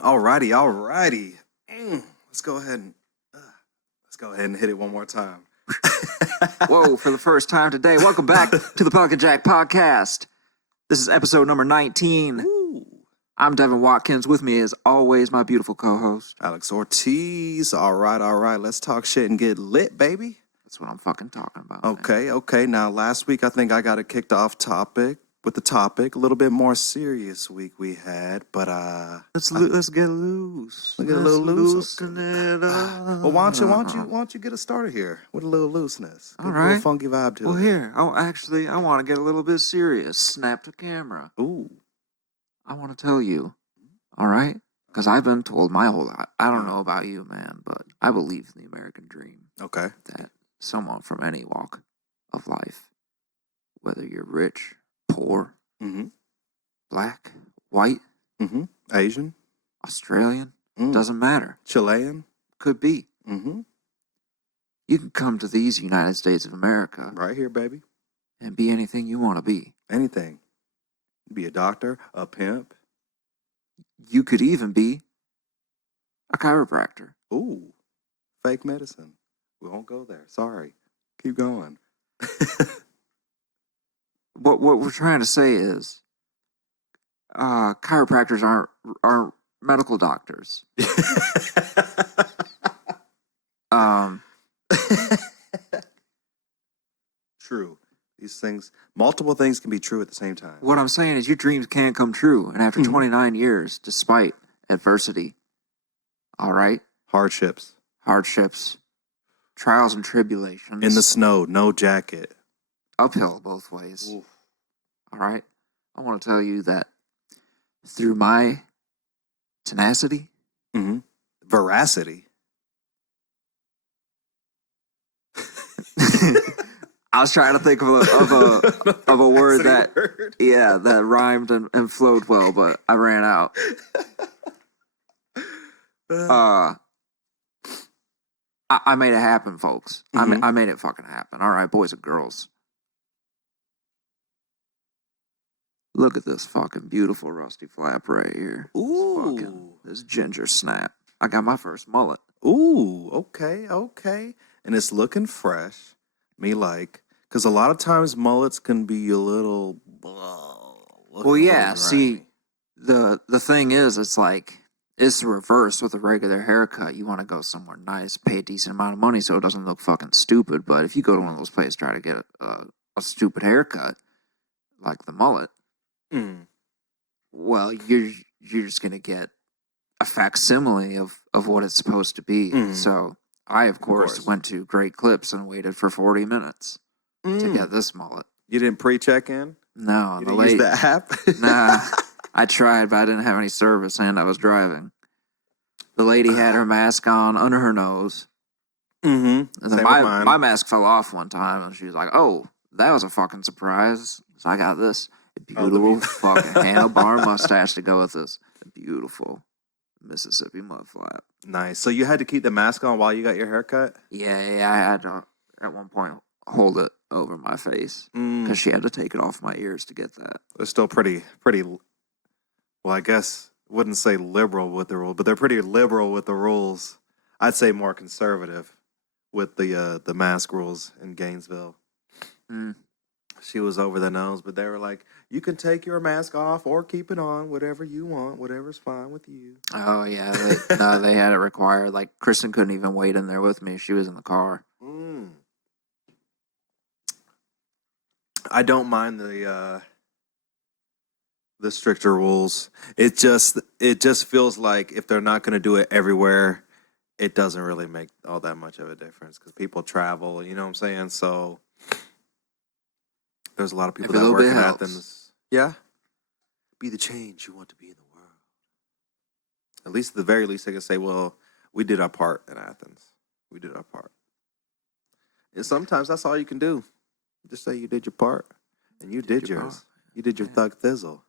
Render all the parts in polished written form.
Alrighty. Let's go ahead and hit it one more time. Whoa, for the first time today. Welcome back to the Pelican Podcast. This is episode number 19. Ooh. I'm Devin Watkins. With me, as always, my beautiful co-host, Alex Ortiz. All right. Let's talk shit and get lit, baby. That's what I'm fucking talking about. Okay. Now, last week, I think I got it kicked off with the topic. A little bit more serious week we had, but let's get loose. Let's get a little loose. Loosen it up. Well, why don't you get us started here with a little looseness? All right. A little funky vibe to it. Well, here, I want to get a little bit serious. Snap to camera. Ooh. I want to tell you, all right? Because I've been told my whole life. I don't know about you, man, but I believe in the American dream. Okay. That someone from any walk of life, whether you're rich, poor, black, white, Asian, Australian, doesn't matter. Chilean, could be. You can come to these United States of America, right here, baby, and be anything you want to be. Anything. Be a doctor, a pimp. You could even be a chiropractor. Ooh, fake medicine. We won't go there. Sorry. Keep going. What we're trying to say is, chiropractors aren't medical doctors. True. These things, multiple things can be true at the same time. What I'm saying is your dreams can come true. And after 29 years, despite adversity, all right? Hardships, trials and tribulations. in the snow, no jacket. Uphill both ways. Oof. All right? I want to tell you that through my tenacity, veracity. I was trying to think of a word that rhymed and flowed well, but I ran out. I made it happen, folks. I made it fucking happen. All right, boys and girls. Look at this fucking beautiful rusty flap right here. Ooh. This ginger snap. I got my first mullet. Ooh, okay. And it's looking fresh. Because a lot of times mullets can be a little... Well, yeah, see, the thing is, it's the reverse with a regular haircut. You want to go somewhere nice, pay a decent amount of money so it doesn't look fucking stupid. But if you go to one of those places try to get a stupid haircut, like the mullet, well, you're just going to get a facsimile of what it's supposed to be. So I, of course, went to Great Clips and waited for 40 minutes to get this mullet. You didn't pre-check in? No. You didn't use the app? Nah. I tried, but I didn't have any service, and I was driving. The lady had her mask on under her nose. And then my mask fell off one time, and she was like, "Oh, that was a fucking surprise." So I got this beautiful fucking handlebar mustache to go with this beautiful Mississippi mud flap. Nice. So you had to keep the mask on while you got your haircut? Yeah, I had to, at one point, hold it over my face, because she had to take it off my ears to get that. They're still pretty... Well, I guess wouldn't say liberal with the rules, but they're pretty liberal with the rules. I'd say more conservative with the mask rules in Gainesville. She was over the nose, but they were like, you can take your mask off or keep it on, whatever you want, whatever's fine with you. Oh, yeah. They had it required. Like, Kristen couldn't even wait in there with me. She was in the car. I don't mind the stricter rules. It just feels like if they're not going to do it everywhere, it doesn't really make all that much of a difference because people travel, you know what I'm saying? So there's a lot of people that work in Athens. Yeah. Be the change you want to be in the world. At least at the very least, they can say, well, we did our part in Athens. We did our part. And sometimes that's all you can do. Just say you did your part. And you did yours. Part. You did your thug thizzle.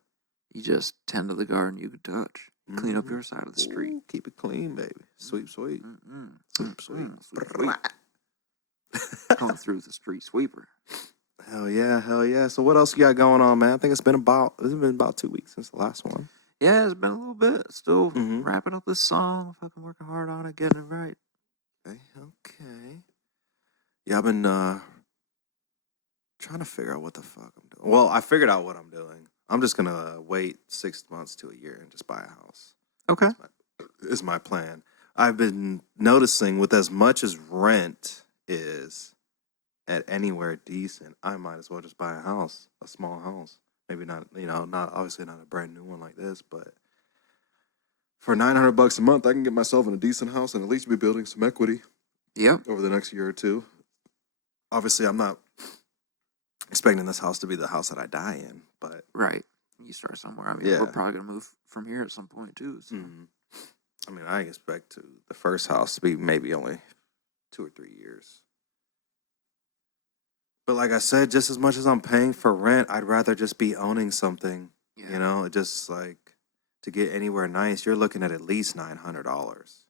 You just tend to the garden you could touch. Clean up your side of the street. Ooh, keep it clean, baby. Sweep. Sweep. Coming through the street sweeper. Hell yeah. So what else you got going on, man? I think it's been about 2 weeks since the last one. Yeah, it's been a little bit. Still Mm-hmm. wrapping up this song. Fucking working hard on it, getting it right. Okay. Yeah, I've been trying to figure out what the fuck I'm doing. Well, I figured out what I'm doing. I'm just gonna wait 6 months to a year and just buy a house. Okay. Is my plan. I've been noticing with as much as rent is at anywhere decent, I might as well just buy a house, a small house. Maybe not, not obviously not a brand new one like this, but for $900 a month, I can get myself in a decent house and at least be building some equity. Yep. Over the next year or two. Obviously, I'm not expecting this house to be the house that I die in, but right. You start somewhere. I mean, we're probably gonna move from here at some point too. So. Mm-hmm. I mean, I expect the first house to be maybe only 2 or 3 years. But like I said, just as much as I'm paying for rent, I'd rather just be owning something. Yeah. Just like to get anywhere nice, you're looking at least $900.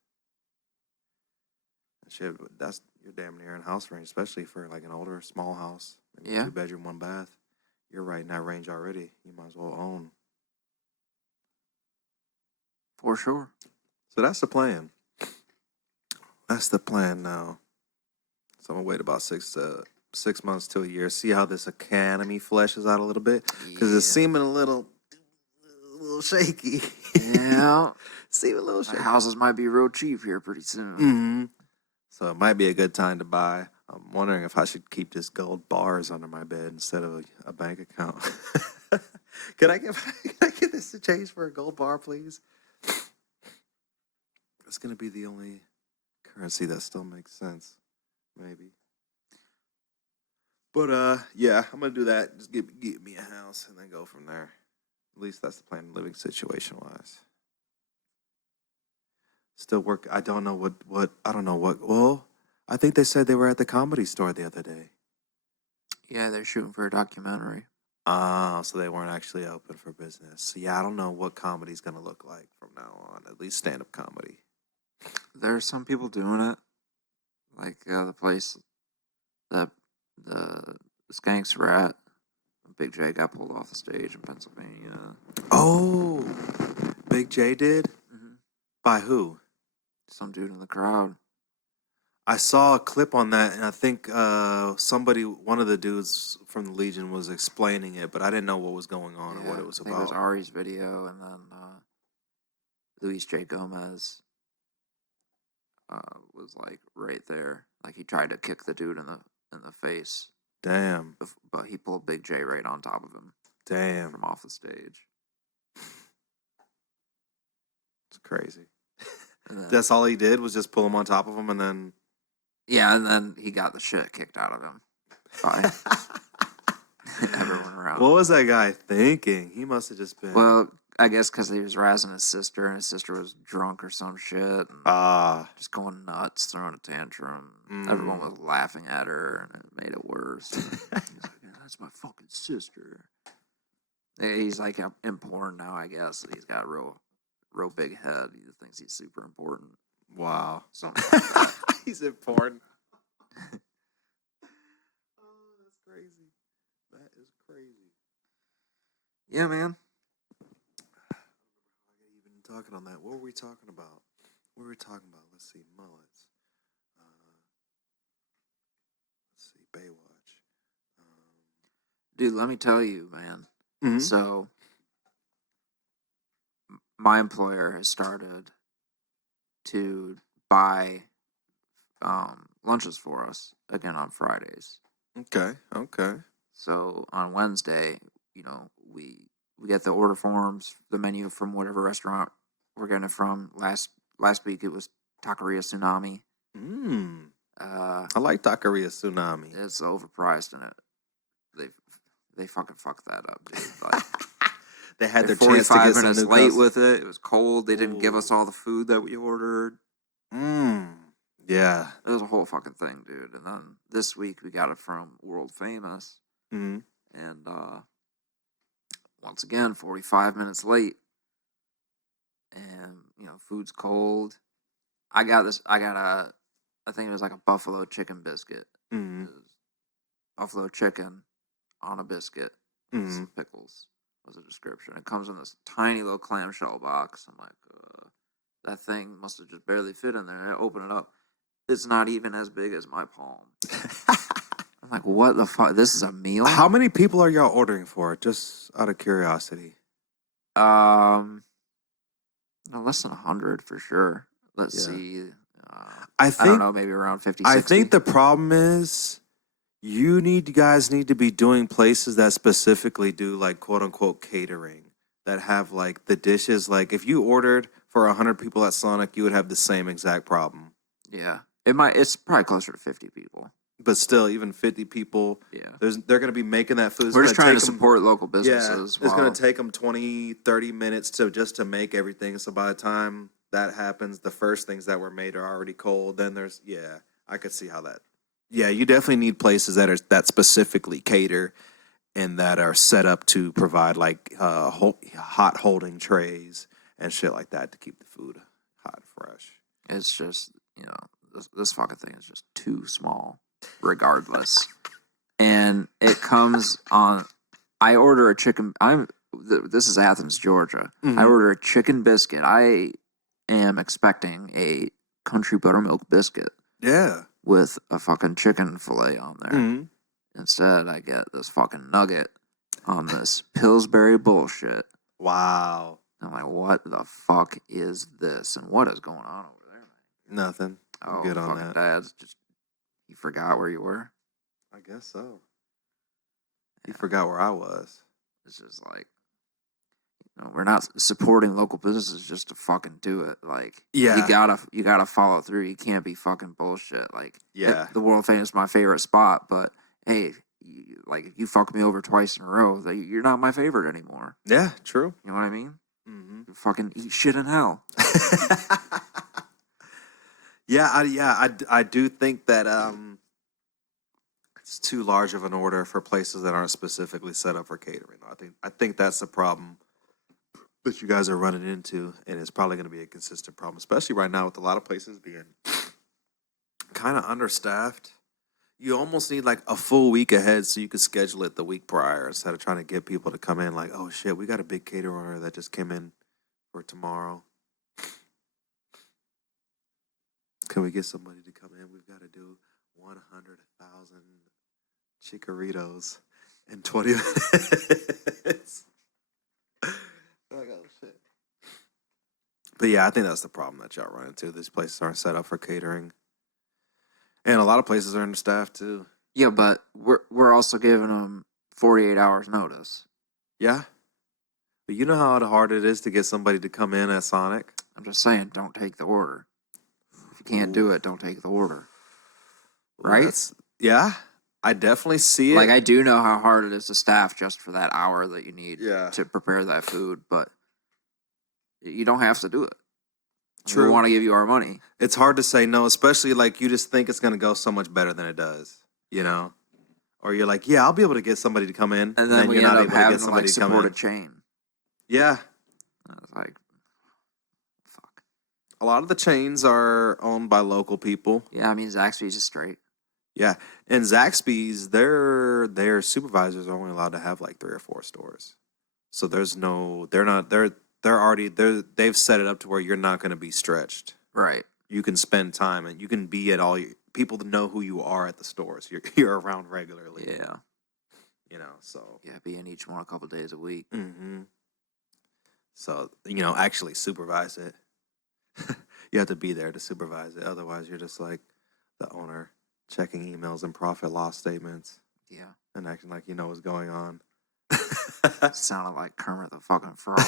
Shit, that's you're damn near in house range, especially for like an older small house, maybe 2-bedroom, 1 bath. You're right in that range already. You might as well own. For sure. So that's the plan. That's the plan now. So I'm gonna wait about 6 months to a year, see how this economy fleshes out a little bit, because it's seeming a little shaky. Yeah, seeming a little shaky. Houses might be real cheap here pretty soon. Mm-hmm. So it might be a good time to buy. I'm wondering if I should keep just gold bars under my bed instead of a bank account. Can I get this to change for a gold bar, please? That's gonna be the only currency that still makes sense, maybe. But yeah, I'm gonna do that. Just get me a house and then go from there. At least that's the plan, living situation wise. Still work. I don't know what. I don't know what. Well, I think they said they were at the Comedy Store the other day. Yeah, they're shooting for a documentary. So they weren't actually open for business. So yeah, I don't know what comedy's gonna look like from now on. At least stand-up comedy. There are some people doing it, like the place that the Skanks were at. Big J got pulled off the stage in Pennsylvania. Oh, Big J did? Mm-hmm. By who? Some dude in the crowd. I saw a clip on that, and I think one of the dudes from the Legion was explaining it, but I didn't know what was going on or what it was I think about. it was Ari's video, and then Luis J. Gomez was like right there. Like he tried to kick the dude in the face. Damn. But he pulled Big J right on top of him. Damn. From off the stage. It's crazy. That's all he did was just pull him on top of him and then... Yeah, and then he got the shit kicked out of him by everyone around. What was that guy thinking? He must have just been... Well, I guess because he was razzing his sister, and his sister was drunk or some shit. Just going nuts, throwing a tantrum. Everyone was laughing at her, and it made it worse. He's like, yeah, that's my fucking sister. He's like in porn now, I guess. He's got a real big head. He thinks he's super important. Wow. Something like that. He's important. Oh, that's crazy. That is crazy. Yeah, man. Even talking on that. What were we talking about? Let's see, mullets. Let's see, Baywatch. Dude, let me tell you, man. Mm-hmm. So, my employer has started to buy lunches for us again on Fridays. Okay. So on Wednesday, we get the order forms, the menu from whatever restaurant we're getting it from. Last week it was Taqueria Tsunami. I like Taqueria Tsunami. It's overpriced in it. They fucking fucked that up, dude. Like, they had their chance to get 45 minutes some late with it. It was cold. They didn't give us all the food that we ordered. Yeah. It was a whole fucking thing, dude. And then this week we got it from World Famous. Mm-hmm. And once again, 45 minutes late. And, food's cold. I think it was like a buffalo chicken biscuit. Mm-hmm. Buffalo chicken on a biscuit with some pickles. was the description. It comes in this tiny little clamshell box. I'm like, that thing must have just barely fit in there. I open it up. It's not even as big as my palm. I'm like, what the fuck? This is a meal? How many people are y'all ordering for? Just out of curiosity. No, less than 100 for sure. Let's see. I don't know, maybe around 50, 60. I think the problem is you guys need to be doing places that specifically do like quote unquote catering that have like the dishes. Like if you ordered for 100 people at Sonic, you would have the same exact problem. Yeah. It's probably closer to 50 people. But still, even 50 people, they're going to be making that food. We're just trying to support local businesses. Yeah, it's going to take them 20, 30 minutes to make everything. So by the time that happens, the first things that were made are already cold. Then I could see how that. Yeah, you definitely need places that specifically cater and that are set up to provide like hot holding trays and shit like that to keep the food hot and fresh. It's just, this fucking thing is just too small. Regardless, and it comes on. I order a chicken. This is Athens, Georgia. I order a chicken biscuit. I am expecting a country buttermilk biscuit. Yeah, with a fucking chicken fillet on there. Instead, I get this fucking nugget on this Pillsbury bullshit. Wow. I'm like, what the fuck is this, and what is going on over there, man? Nothing. I'm good on that. Dad's just. You forgot where you were? I guess so. You forgot where I was. It's just like, we're not supporting local businesses just to fucking do it. Like, you gotta follow through. You can't be fucking bullshit. Like, the world famous my favorite spot, but hey, if you fuck me over twice in a row, you're not my favorite anymore. Yeah, true. You know what I mean? Mm-hmm. You fucking eat shit in hell. I do think that it's too large of an order for places that aren't specifically set up for catering. I think that's the problem that you guys are running into, and it's probably going to be a consistent problem, especially right now with a lot of places being kind of understaffed. You almost need like a full week ahead so you can schedule it the week prior instead of trying to get people to come in like, oh shit, we got a big cater order that just came in for tomorrow. Can we get somebody to come in? We've got to do 100,000 chickeritos in 20 minutes. Like, oh, shit. But yeah, I think that's the problem that y'all run into. These places aren't set up for catering. And a lot of places are understaffed too. Yeah, but we're also giving them 48 hours notice. Yeah. But you know how hard it is to get somebody to come in at Sonic? I'm just saying, don't take the order. Can't do it, don't take the order. Right? Yeah, I definitely see it. Like, I do know how hard it is to staff just for that hour that you need to prepare that food, but you don't have to do it. True. We want to give you our money. It's hard to say no, especially like you just think it's going to go so much better than it does, Or you're like, yeah, I'll be able to get somebody to come in. And then you're not able to get somebody to come in. Support a chain. Yeah. I was like, a lot of the chains are owned by local people. Yeah, I mean, Zaxby's is straight. Yeah, and Zaxby's, their supervisors are only allowed to have like 3 or 4 stores. So they've set it up to where you're not going to be stretched. Right. You can spend time and you can be at all people know who you are at the stores. You're around regularly. Yeah. So. Yeah, be in each one a couple days a week. Mm-hmm. So, actually supervise it. You have to be there to supervise it. Otherwise, you're just like the owner checking emails and profit loss statements. Yeah. And acting like you know what's going on. Sounded like Kermit the fucking Frog.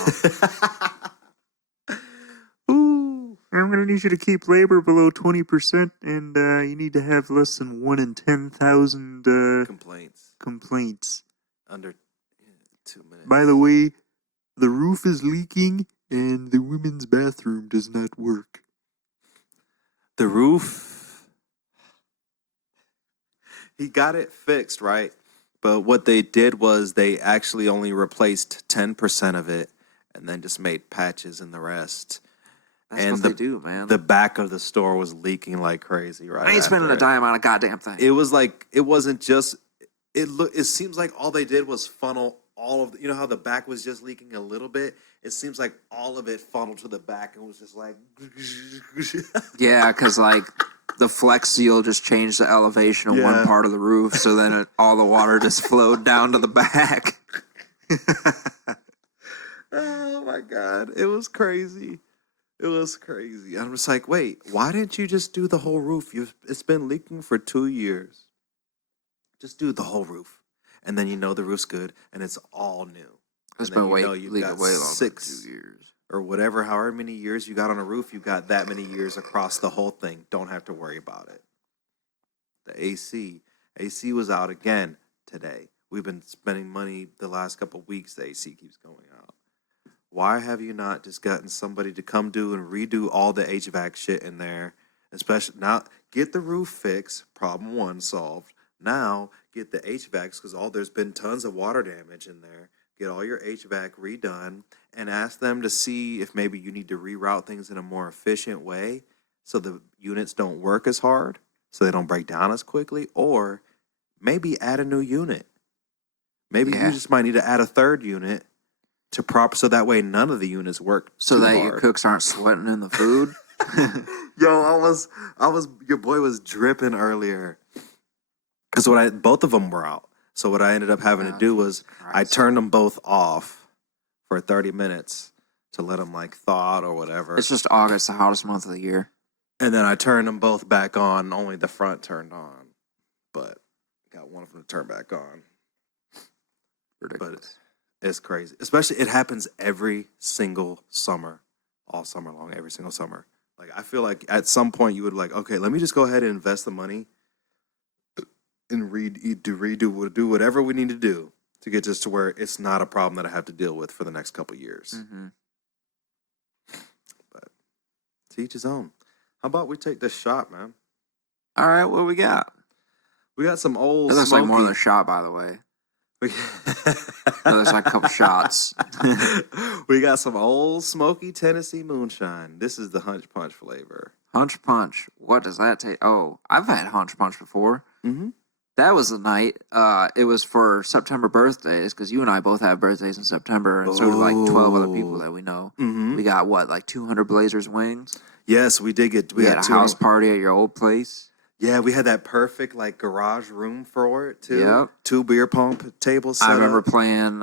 Ooh. I'm going to need you to keep labor below 20%, and you need to have less than 1 in 10,000 complaints. Under 2 minutes. By the way, the roof is leaking. And the women's bathroom does not work. The roof, he got it fixed, right? But what they did was they actually only replaced 10% of it and then just made patches in the rest. That's what they do, man. The back of the store was leaking like crazy, right? I ain't spending a dime on a goddamn thing. It was like, it wasn't just, it seems like all they did was funnel all of you know how the back was just leaking a little bit. It seems like all of it funneled to the back and was just like. Yeah, because like the Flex Seal just changed the elevation of one part of the roof, so then all the water just flowed down to the back. Oh my God, it was crazy. It was crazy. I'm just like, wait, why didn't you just do the whole roof? It's been leaking for 2 years. Just do the whole roof, and then you know the roof's good, and it's all new. It's been leaking way longer than 2 years. Or whatever, however many years you got on a roof, you got that many years across the whole thing. Don't have to worry about it. The AC was out again today. We've been spending money the last couple of weeks. The AC keeps going out. Why have you not just gotten somebody to come do and redo all the HVAC shit in there? Especially now, get the roof fixed. Problem 1 solved. Now get the HVACs because there's been tons of water damage in there. Get all your HVAC redone and ask them to see if maybe you need to reroute things in a more efficient way so the units don't work as hard, so they don't break down as quickly, or maybe add a new unit. Maybe you just might need to add a 3rd unit to so that way none of the units work so too that hard. Your cooks aren't sweating in the food. Yo, your boy was dripping earlier because both of them were out. So what I ended up having to do was I turned them both off for 30 minutes to let them like thaw out or whatever. It's just August, the hottest month of the year. And then I turned them both back on. Only the front turned on, but got one of them to turn back on. Ridiculous. But it's crazy. Especially it happens every single summer, all summer long, every single summer. Like I feel like at some point you would like, okay, let me just go ahead and invest the money and do whatever we need to do to get this to where it's not a problem that I have to deal with for the next couple years. Mm-hmm. But to each his own. How about we take this shot, man? All right, what we got? We got some old. It looks smoky... like more than a shot, by the way. There's like a couple shots. We got some old smoky Tennessee moonshine. This is the Hunch Punch flavor. Hunch Punch. What does that taste? Oh, I've had Hunch Punch before. Mm-hmm. That was the night. It was for September birthdays because you and I both have birthdays in September, and so do like 12 other people that we know. Mm-hmm. We got like 200 Blazers wings. Yes, we did get. We had a house party at your old place. Yeah, we had that perfect like garage room for it too. Yep. 2 beer pong tables set I remember up. playing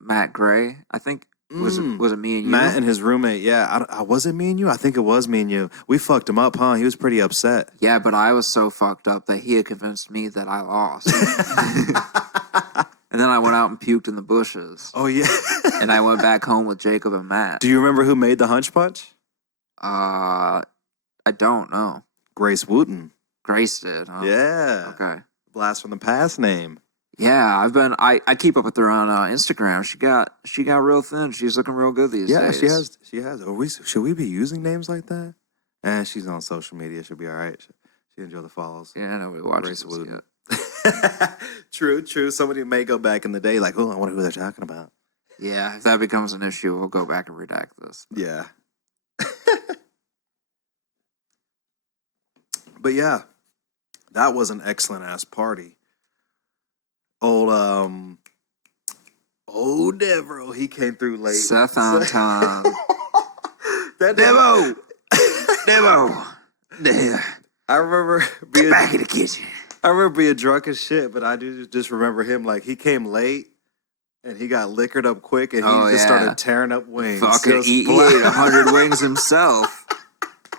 Matt Gray. I think was it me and you? Matt and his roommate. Yeah, I was it me and you? I think it was me and you. We fucked him up, huh? He was pretty upset. Yeah, but I was so fucked up that he had convinced me that I lost. And then I went out and puked in the bushes. Oh yeah. And I went back home with Jacob and Matt. Do you remember who made the Hunch Punch? I don't know. Grace Wooten. Grace did, huh? Yeah. Okay. Blast from the past name. Yeah, I keep up with her on Instagram. She got real thin. She's looking real good these days. Yeah, she has. Should we be using names like that? She's on social media. She'll be all right. She enjoy the follows. Yeah, nobody watches this yet. True. Somebody may go back in the day like, oh, I wonder who they're talking about. Yeah, if that becomes an issue, we'll go back and redact this. Yeah. But yeah, that was an excellent ass party. Old Devo, he came through late. Seth on time. That Devo. There. I remember Get back in the kitchen. I remember being drunk as shit, but I do just remember him like he came late and he got liquored up quick and he just started tearing up wings. Fucking he ate 100 wings himself.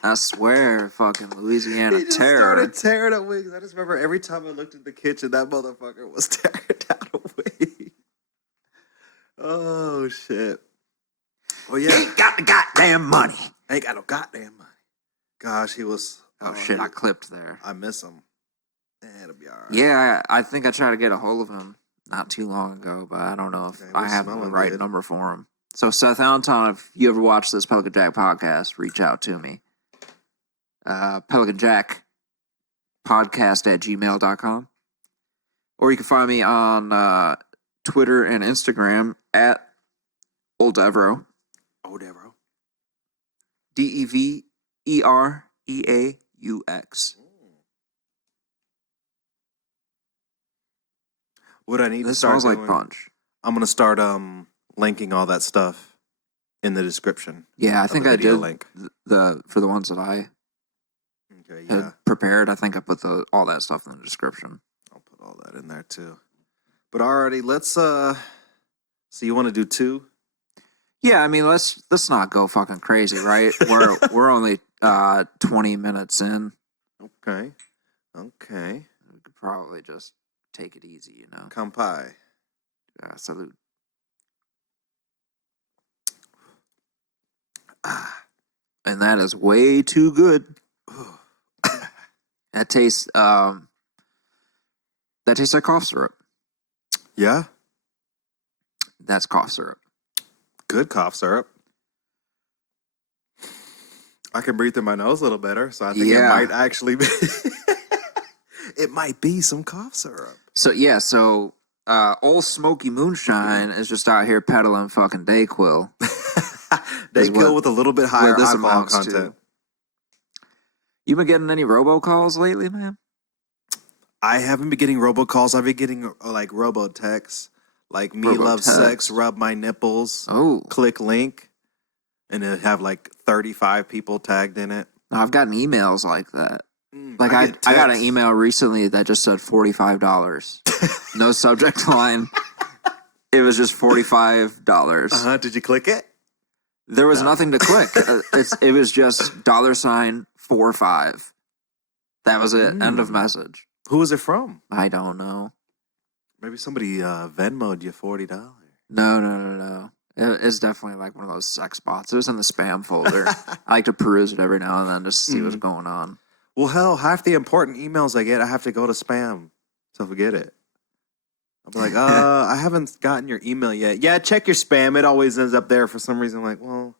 I swear, fucking Louisiana he just terror. Started tearing up wings. I just remember every time I looked at the kitchen, that motherfucker was tearing down a wing. Oh shit! Well, yeah, ain't got the goddamn money. Ain't got no goddamn money. Gosh, he was. Oh shit! I clipped there. I miss him. It'll be all right. Yeah, I think I tried to get a hold of him not too long ago, but I don't know if I have the right number for him. So Seth Allentown, if you ever watch this Pelican Jack podcast, reach out to me. Pelican Jack podcast at gmail.com. Or you can find me on Twitter and Instagram at Old Devro. Old Devro. DEVEREAUX. What I need this to start smells doing, like punch. I'm gonna start linking all that stuff in the description. Yeah, I think I did link. for the ones that I had prepared. I think I put all that stuff in the description. I'll put all that in there too. But already, let's so you want to do 2? Yeah, I mean, let's not go fucking crazy, right? We're only 20 minutes in. Okay. We could probably just take it easy, you know. Kampai. Salute. And that is way too good. That tastes like cough syrup. Yeah? That's cough syrup. Good cough syrup. I can breathe through my nose a little better, so I think it might actually be it might be some cough syrup. So Old Smoky Moonshine is just out here peddling fucking Dayquil. Dayquil with a little bit higher alcohol content. You been getting any robocalls lately, man? I haven't been getting robocalls. I've been getting like robotexts. Like me love sex, rub my nipples. Oh. Click link. And it'll have like 35 people tagged in it. I've gotten emails like that. Like I got an email recently that just said $45. No subject line. It was just $45. Did you click it? There was nothing to click. It was just $45. That was it. End of message. Who was it from? I don't know. Maybe somebody Venmo'd you $40. No. It's definitely like one of those sex bots. It was in the spam folder. I like to peruse it every now and then just to see what's going on. Well, hell, half the important emails I get, I have to go to spam to forget it. I'll be like, I haven't gotten your email yet. Yeah, check your spam. It always ends up there for some reason. I'm like, well,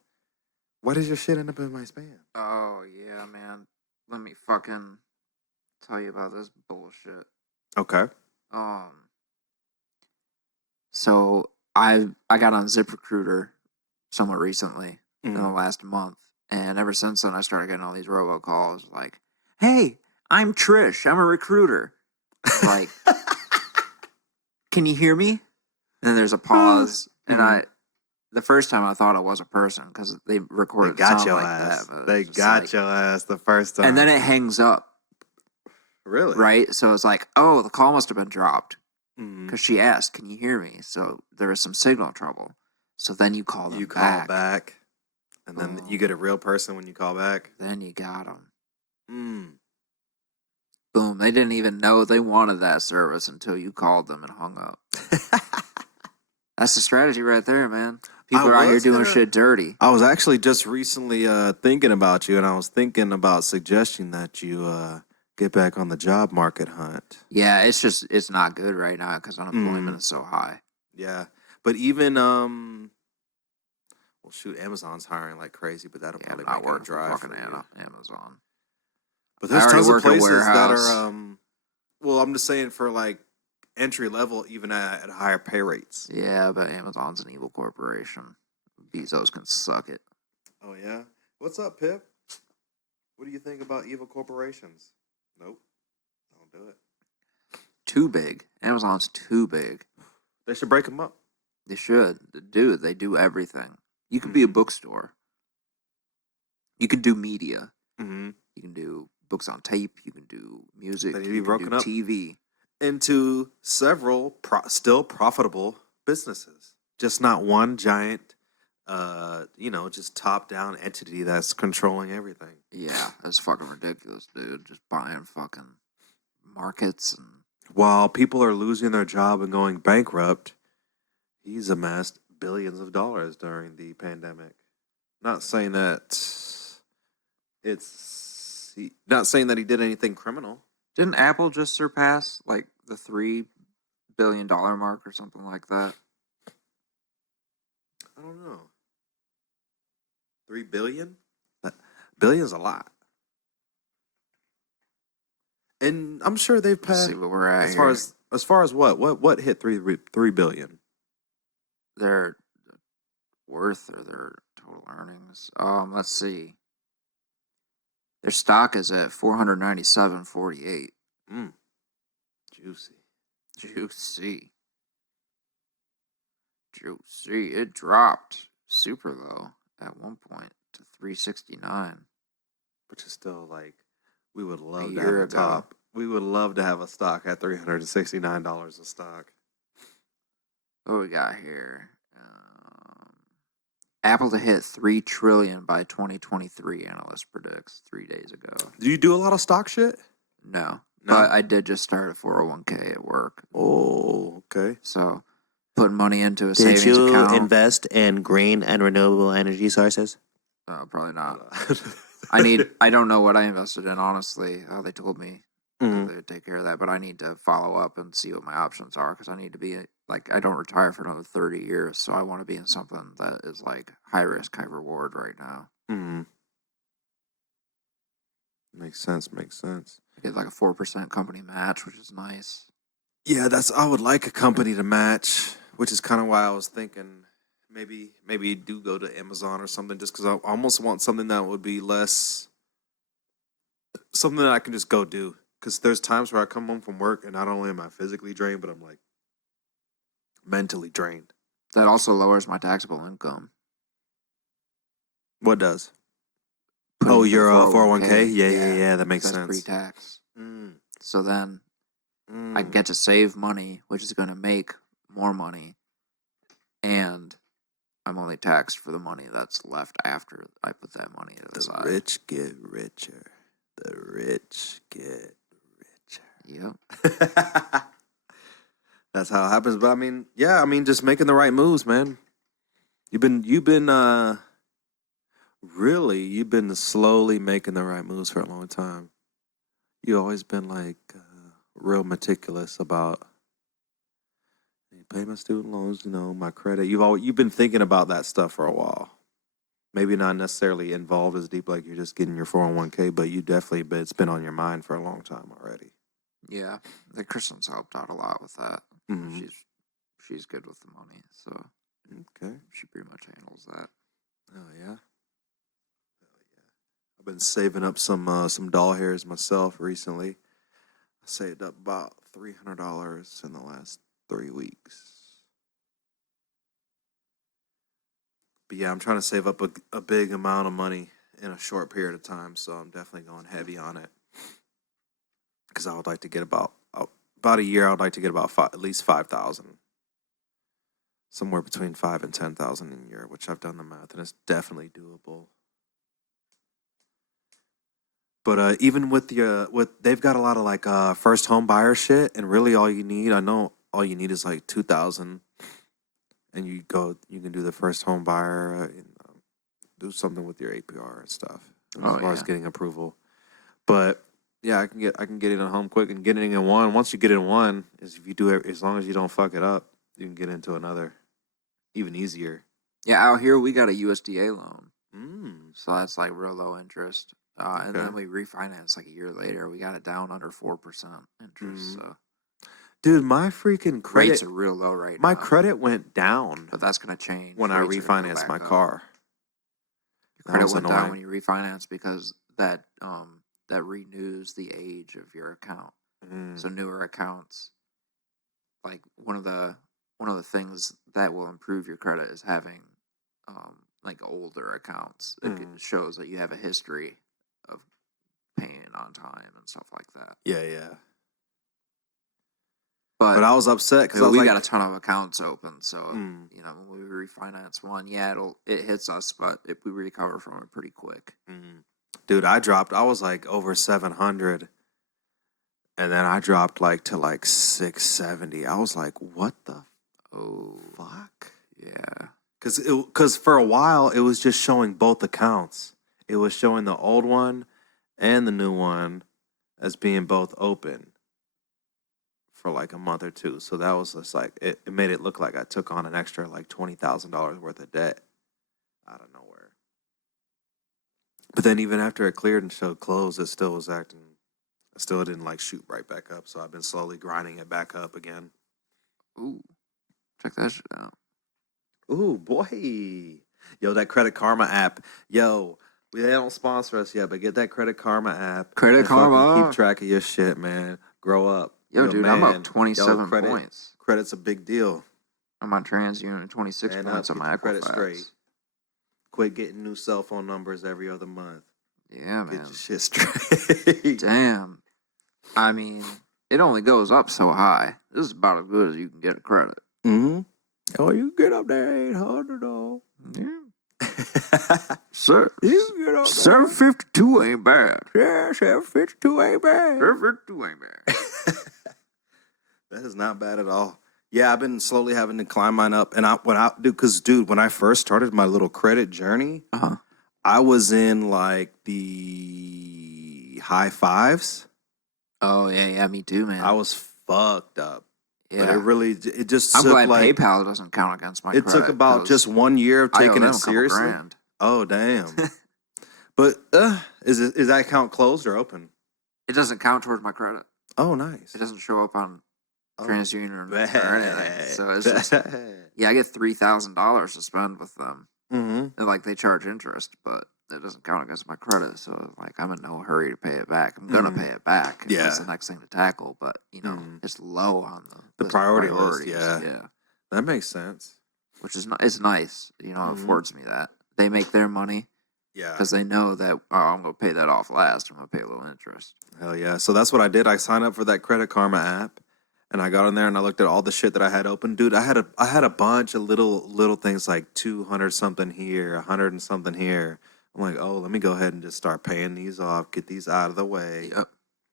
why does your shit end up in my spam? Oh, yeah, man. Let me fucking tell you about this bullshit. Okay. So I got on ZipRecruiter somewhat recently in the last month. And ever since then, I started getting all these robocalls like, hey, I'm Trish. I'm a recruiter. Like, can you hear me? And then there's a pause. And the first time I thought it was a person because they recorded they got sound your like ass. that. They got your ass the first time. And then it hangs up. Really? Right? So it's like, oh, the call must have been dropped. Because she asked, can you hear me? So there was some signal trouble. So then you call them back. You call back. And then you get a real person when you call back. Then you got them. Boom. They didn't even know they wanted that service until you called them and hung up. That's the strategy right there, man. People are out here doing shit dirty. I was actually just recently thinking about you, and I was thinking about suggesting that you get back on the job market hunt. Yeah, it's not good right now because unemployment is so high. Yeah. But even well, shoot, Amazon's hiring like crazy, but that'll probably make it a drive for Amazon. But there's tons of places that are, well, I'm just saying for like entry level, even at higher pay rates. Yeah, but Amazon's an evil corporation. Bezos can suck it. Oh, yeah? What's up, Pip? What do you think about evil corporations? Nope. Don't do it. Too big. Amazon's too big. They should break them up. They should. Dude, they do everything. You could be a bookstore. You can do media. You can do books on tape. You can do music. They need to be broken up TV into several still profitable businesses. Just not one giant, just top-down entity that's controlling everything. Yeah, that's fucking ridiculous, dude. Just buying fucking markets. And while people are losing their job and going bankrupt, he's amassed billions of dollars during the pandemic. Not saying that he did anything criminal. Didn't Apple just surpass like the $3 billion mark or something like that? I don't know. 3 billion? Billion's a lot. And I'm sure they've passed. Let's see what we're at as far as what hit 3 billion? Their worth or their total earnings. Let's see. Their stock is at $497.48. Juicy. Juicy. See, it dropped super low at one point to 369. Which is still like, we would love to have year a ago. top. We would love to have a stock at $369 a stock. What we got here? Apple to hit 3 trillion by 2023. Analyst predicts 3 days ago. Do you do a lot of stock shit? No, but I did just start a 401k at work. Oh, okay. So putting money into a savings account. Did you invest in green and renewable energy sources? Probably not. I don't know what I invested in, honestly. They told me they would take care of that, but I need to follow up and see what my options are, because I need to be, like, I don't retire for another 30 years, so I want to be in something that is, like, high risk, high reward right now. Makes sense. I get like a 4% company match, which is nice. Yeah, I would like a company to match, which is kind of why I was thinking maybe do go to Amazon or something, just because I almost want something that would be something that I can just go do. Because there's times where I come home from work and not only am I physically drained, but I'm like mentally drained. That also lowers my taxable income. What does? Putting you're a 401k? Yeah, that makes sense. Pre-tax. So then I get to save money, which is going to make more money, and I'm only taxed for the money that's left after I put that money to the side. The rich get richer. The rich get richer. Yep. That's how it happens. But just making the right moves, man. You've been slowly making the right moves for a long time. You've always been like real meticulous about pay my student loans, my credit. You've been thinking about that stuff for a while. Maybe not necessarily involved as deep, like you're just getting your 401k, but it's been on your mind for a long time already. Yeah, the Kristen's helped out a lot with that. Mm-hmm. She's good with the money, so okay, she pretty much handles that. Oh yeah. I've been saving up some doll hairs myself recently. I saved up about $300 in the last 3 weeks. But yeah, I'm trying to save up a big amount of money in a short period of time, so I'm definitely going heavy on it. Because I would like to get about a year. I would like to get about at least 5,000, somewhere between 5 and 10,000 a year, which I've done the math, and it's definitely doable. But even with they've got a lot of like first home buyer shit, and really all you need is like 2,000, and you can do the first home buyer, and do something with your APR and stuff as far as getting approval. But yeah, I can get it in home quick, and getting in one. Once you get in one, if you do it, as long as you don't fuck it up, you can get into another, even easier. Yeah, out here we got a USDA loan, so that's like real low interest. And then we refinanced like a year later. We got it down under 4% interest. So, dude, my freaking credit rates are real low right now. My credit went down, but that's gonna change when I refinanced my car. Your credit went down when you refinance because that renews the age of your account. So newer accounts, like one of the things that will improve your credit is having like older accounts. It shows that you have a history of paying on time and stuff like that. Yeah. But I was upset because we got a ton of accounts open. So when we refinance one, it hits us, but we recover from it pretty quick. Dude, I was like over 700, and then I dropped like to like 670. I was like, what the fuck? Yeah. Because for a while, it was just showing both accounts. It was showing the old one and the new one as being both open for like a month or two. So that was just like, it made it look like I took on an extra like $20,000 worth of debt out of nowhere. But then even after it cleared and showed closed, it still was acting, it still didn't like shoot right back up. So I've been slowly grinding it back up again. Ooh, check that shit out. Ooh, boy. Yo, that Credit Karma app. Yo, they don't sponsor us yet, but get that Credit Karma app. Credit Karma. Keep track of your shit, man. Grow up. Yo, dude, man. I'm up 27 points. Credit's a big deal. on my TransUnion and 26 Man points up, on get my your credit Equifax. straight. Quit getting new cell phone numbers every other month. Yeah, man. Get your shit straight. Damn. I mean, it only goes up so high. This is about as good as you can get a credit. Mm-hmm. Oh, you get up there 800 though. Yeah. Sir, You get up there. 752 ain't bad. Yeah, 752 ain't bad. 752 ain't bad. That is not bad at all. Yeah, I've been slowly having to climb mine up, and when I first started my little credit journey, I was in like the high fives. Oh yeah, me too, man. I was fucked up. Yeah. But it just I'm took glad like PayPal doesn't count against my it credit. took about just 1 year of taking it seriously. Grand. Oh damn! But is that account closed or open? It doesn't count towards my credit. Oh, nice. It doesn't show up on TransUnion or anything. So it's just I get $3,000 to spend with them. Mm-hmm. And like they charge interest, but it doesn't count against my credit. So like I'm in no hurry to pay it back. I'm gonna pay it back. Yeah, that's the next thing to tackle. But it's low on the priority list. Yeah, that makes sense. Which is it's nice. It affords me that they make their money. Yeah, because they know that I'm gonna pay that off last. I'm gonna pay a little interest. Hell yeah! So that's what I did. I signed up for that Credit Karma app. And I got in there and I looked at all the shit that I had open. Dude, I had a bunch of little things like 200 something here, 100 and something here. I'm like, oh, let me go ahead and just start paying these off, get these out of the way. Yep.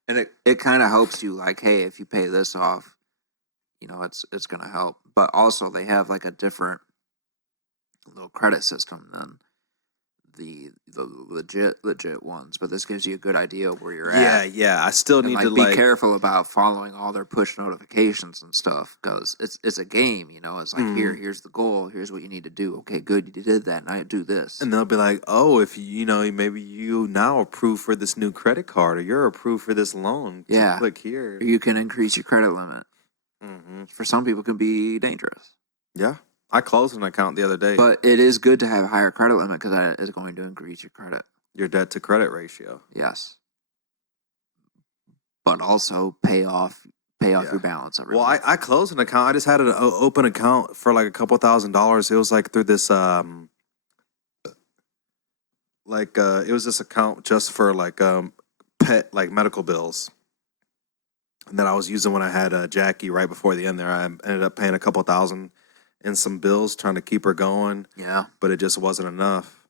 And it kind of helps you, like, hey, if you pay this off, it's gonna help. But also they have like a different little credit system than the legit ones, but this gives you a good idea of where you're at. Yeah. I still need to be careful about following all their push notifications and stuff because it's a game. It's like here's the goal, here's what you need to do. Okay, good, you did that. Now do this, and they'll be like, oh, if maybe you now approve for this new credit card or you're approved for this loan. Yeah, click here. Or you can increase your credit limit. For some people, it can be dangerous. Yeah. I closed an account the other day. But it is good to have a higher credit limit because that is going to increase your credit. Your debt to credit ratio. Yes. But also pay off your balance every month. I closed an account. I just had an open account for like a couple $1,000s. It was like through this it was this account just for like pet like medical bills. And then I was using when I had Jackie right before the end there. I ended up paying a couple $1,000 and some bills trying to keep her going. Yeah. But it just wasn't enough.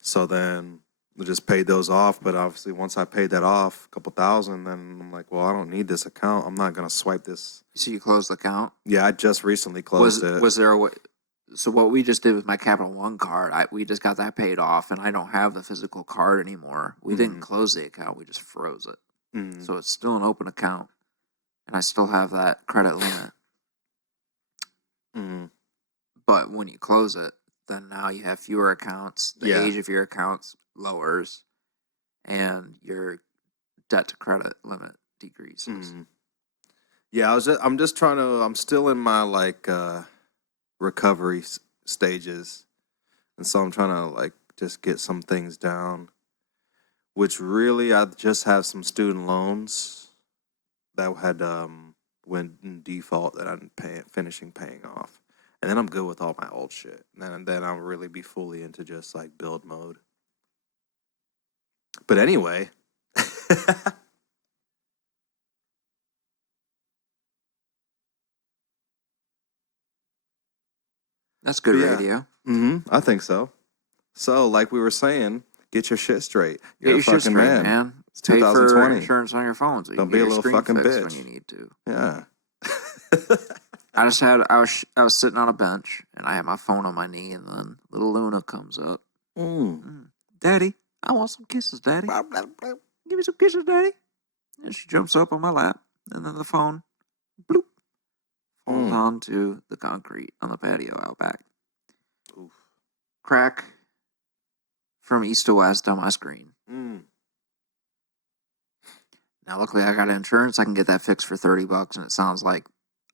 So then we just paid those off. But obviously once I paid that off, a couple $1,000, then I'm like, well, I don't need this account. I'm not going to swipe this. So you closed the account? Yeah, I just recently closed it. Was there a way? So what we just did with my Capital One card, we just got that paid off, and I don't have the physical card anymore. We didn't close the account. We just froze it. So it's still an open account, and I still have that credit limit. But when you close it, then now you have fewer accounts. The age of your accounts lowers, and your debt to credit limit decreases. Yeah, I'm just trying to. I'm still in my like recovery stages, and so I'm trying to like just get some things down. Which really, I just have some student loans that had went in default that I'm finishing paying off. And then I'm good with all my old shit. And then I'll really be fully into just like build mode. But anyway. That's good radio. I think so. So, like we were saying, get your shit straight. You're a fucking man. It's 2020. Pay for insurance on your phone so you Don't can be get a your little screen fucking fixed bitch when you need to. Yeah. I was sitting on a bench and I had my phone on my knee and then little Luna comes up. Daddy, I want some kisses, Daddy. Give me some kisses, Daddy. And she jumps up on my lap and then the phone, bloop, falls onto the concrete on the patio out back. Oof. Crack from east to west on my screen. Now, luckily, I got insurance. I can get that fixed for $30, and it sounds like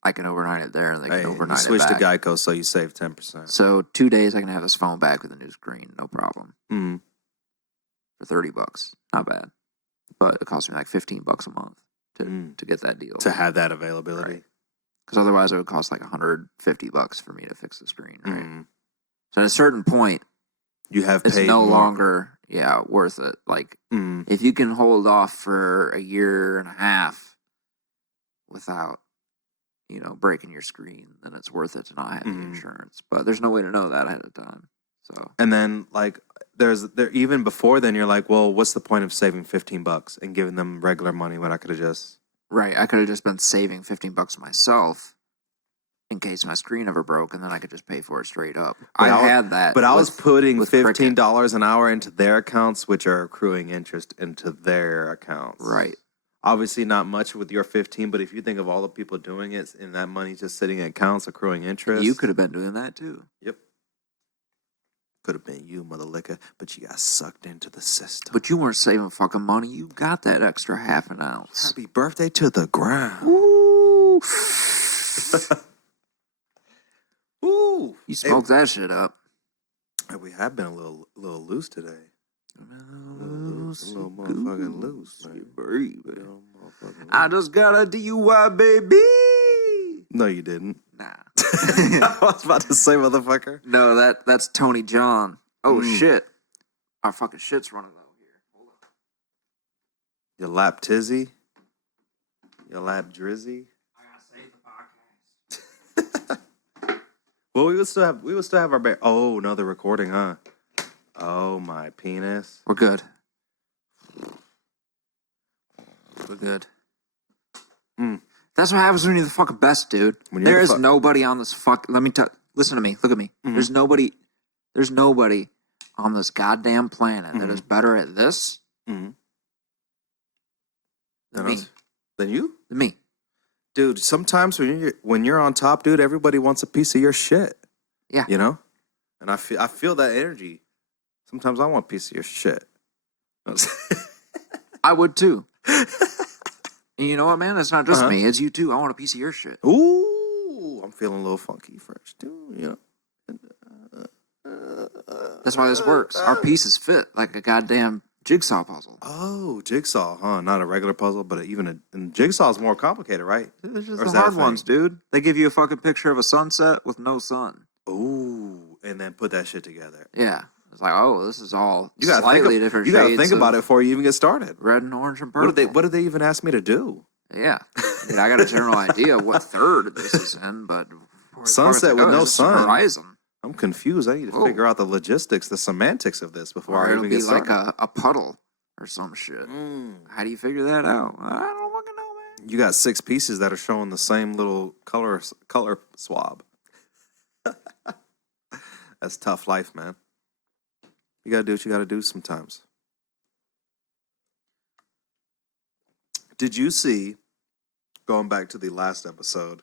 I can overnight it there, and they can overnight it back. You switch to Geico, so you save 10%. So 2 days, I can have this phone back with a new screen, no problem. For $30, not bad, but it cost me like $15 a month to get that deal. To have that availability. Right. because otherwise it would cost like $150 for me to fix the screen, right? Mm. So at a certain point, You have it's paid no more. longer worth it. Like if you can hold off for a year and a half without breaking your screen, then it's worth it to not have the insurance. But there's no way to know that ahead of time. So And then like there even before then you're like, well, what's the point of saving $15 and giving them regular money when I could have just I could have just been saving $15 myself in case my screen ever broke, and then I could just pay for it straight up. I had that. But I was putting $15 Cricket. an hour into their accounts, which are accruing interest into their accounts. Right. Obviously not much with your 15, but if you think of all the people doing it and that money just sitting in accounts accruing interest. You could have been doing that too. Yep. Could have been you, mother liquor, but you got sucked into the system. But you weren't saving fucking money. You got that extra half an ounce. Happy birthday to the ground. Ooh. Ooh. You smoked that shit up. We have been a little loose today. A little motherfucking loose, man. Baby. I just got a DUI, baby. No, you didn't. Nah. I was about to say, motherfucker. No, that's Tony John. Oh, shit. Our fucking shit's running out here. Hold on. Your lap tizzy. Your lap drizzy. I gotta save the podcast. Well, we would still have our oh no, they're recording, huh? Oh my penis. We're good. We're good. That's what happens when you're the fucking best, dude. There is nobody on this listen to me. Look at me. There's nobody on this goddamn planet that is better at this than me. Than you? Than me. Dude, sometimes when you're on top, dude, everybody wants a piece of your shit. Yeah. You know? And I feel that energy. Sometimes I want a piece of your shit. I would too. And you know what, man? It's not just me. It's you too. I want a piece of your shit. Ooh, I'm feeling a little funky fresh too, you know. That's why this works. Our pieces fit like a goddamn jigsaw puzzle. Oh, jigsaw, huh? Not a regular puzzle, but and jigsaw is more complicated, right? It's just the hard ones, dude. They give you a fucking picture of a sunset with no sun. Ooh, and then put that shit together. Yeah. It's like, oh, this is all different shades. You gotta think about it before you even get started. Red and orange and purple. What did they even ask me to do? Yeah. I mean, I got a general idea of what third this is in, but sunset with no sun. Horizon. I'm confused. I need to figure out the logistics, the semantics of this before I even get started. Like a puddle or some shit. How do you figure that out? I don't fucking know, man. You got 6 pieces that are showing the same little color swab. That's tough life, man. You gotta do what you gotta do sometimes. Did you see, going back to the last episode,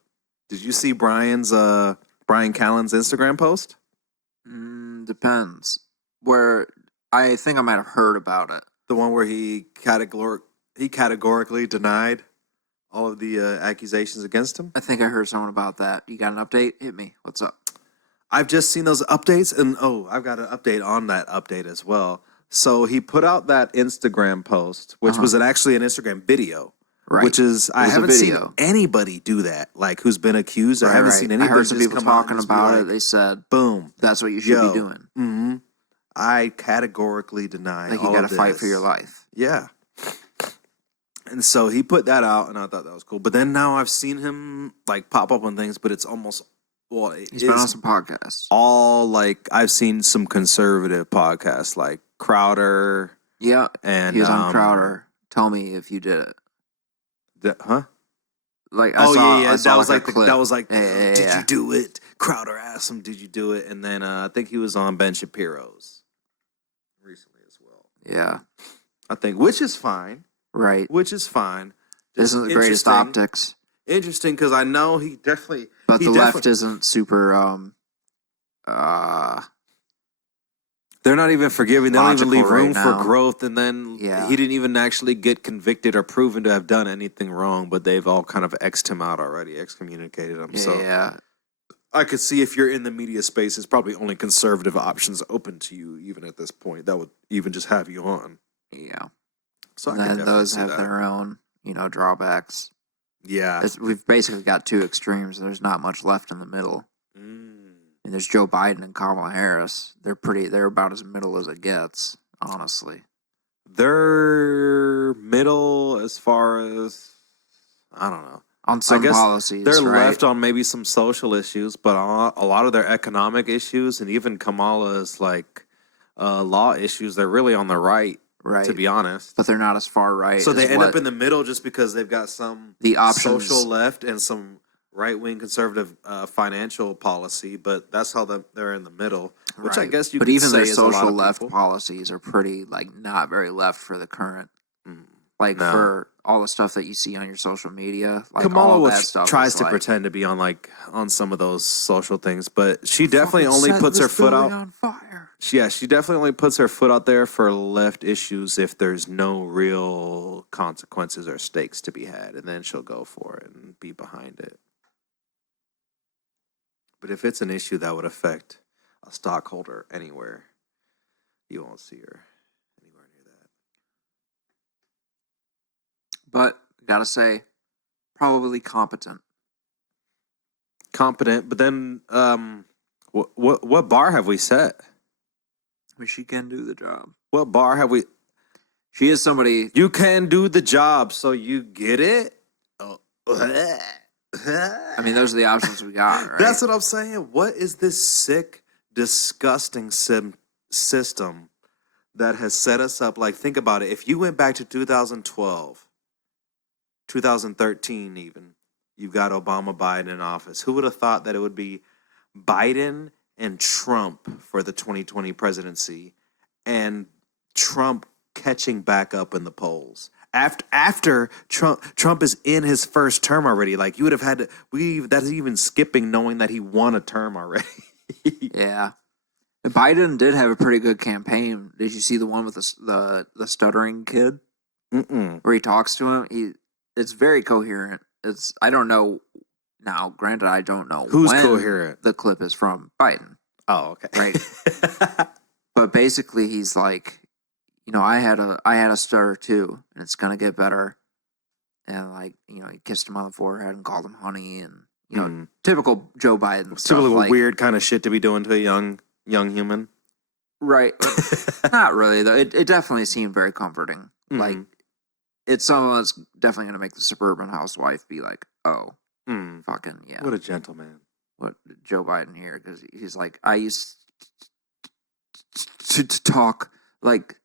did you see Brian Callen's Instagram post? Depends. Where I think I might have heard about it. The one where he categorically denied all of the accusations against him? I think I heard someone about that. You got an update? Hit me. What's up? I've just seen those updates, and I've got an update on that update as well. So he put out that Instagram post, which was actually an Instagram video. Right. Which is, I haven't seen anybody do that, like who's been accused. I haven't seen anybody. I heard some people talking about it. They said, boom, that's what you should be doing. I categorically deny like you got to fight for your life. Yeah. And so he put that out, and I thought that was cool. But then now I've seen him like pop up on things, but it's almost, he's been on some podcasts. All like, I've seen some conservative podcasts like Crowder. Yeah. And he was on Crowder. Tell me if you did it. Huh? Like I saw that was like like did you do it? Crowder asked him, "Did you do it?" And then I think he was on Ben Shapiro's recently as well. Yeah, I think, which is fine. Right, which is fine. This isn't the greatest optics. Interesting, because I know he definitely. But the left isn't super. They're not even forgiving. They don't even leave room for growth. And then he didn't even actually get convicted or proven to have done anything wrong, but they've all kind of X'd him out already, excommunicated him. Yeah. I could see if you're in the media space, it's probably only conservative options open to you, even at this point. That would even just have you on. Yeah. So and then those have their own, drawbacks. Yeah. We've basically got two extremes. There's not much left in the middle. And there's Joe Biden and Kamala Harris. They're about as middle as it gets, honestly. They're middle as far as, I don't know. On some policies, they're right? left on maybe some social issues, but a lot of their economic issues and even Kamala's like law issues, they're really on the right, to be honest. But they're not as far right. So they end up in the middle just because they've got some social left and some right-wing conservative financial policy, but that's how they're in the middle, which I guess you could say is a lot of people. But even their social left policies are pretty, like, not very left for the current. For all the stuff that you see on your social media. Like, Kamala tries to pretend to be on some of those social things, but she definitely only puts her foot out. On fire. Yeah, she definitely only puts her foot out there for left issues if there's no real consequences or stakes to be had, and then she'll go for it and be behind it. But if it's an issue that would affect a stockholder anywhere, you won't see her anywhere near that. But gotta say, probably competent. But then what bar have we set? I mean, she can do the job. What bar have we? She is somebody. You can do the job, so you get it. I mean, those are the options we got, right? That's what I'm saying. What is this sick, disgusting system that has set us up? Like, think about it. If you went back to 2012, 2013 even, you've got Obama, Biden in office. Who would have thought that it would be Biden and Trump for the 2020 presidency, and Trump catching back up in the polls? After Trump is in his first term already, like you would have had to. That's even skipping knowing that he won a term already. Yeah, Biden did have a pretty good campaign. Did you see the one with the stuttering kid? Where he talks to him. It's very coherent. I don't know now. Granted, I don't know who's when coherent. The clip is from Biden. Oh, okay, right. But basically, he's like, I had a stutter too, and it's gonna get better. And he kissed him on the forehead and called him honey, and typical Joe Biden stuff. Typical weird kind of shit to be doing to a young human. Right. Not really though. It definitely seemed very comforting. Like it's someone that's definitely gonna make the suburban housewife be like, oh, fucking yeah. What a gentleman. What Joe Biden here, because he's like, I used to talk like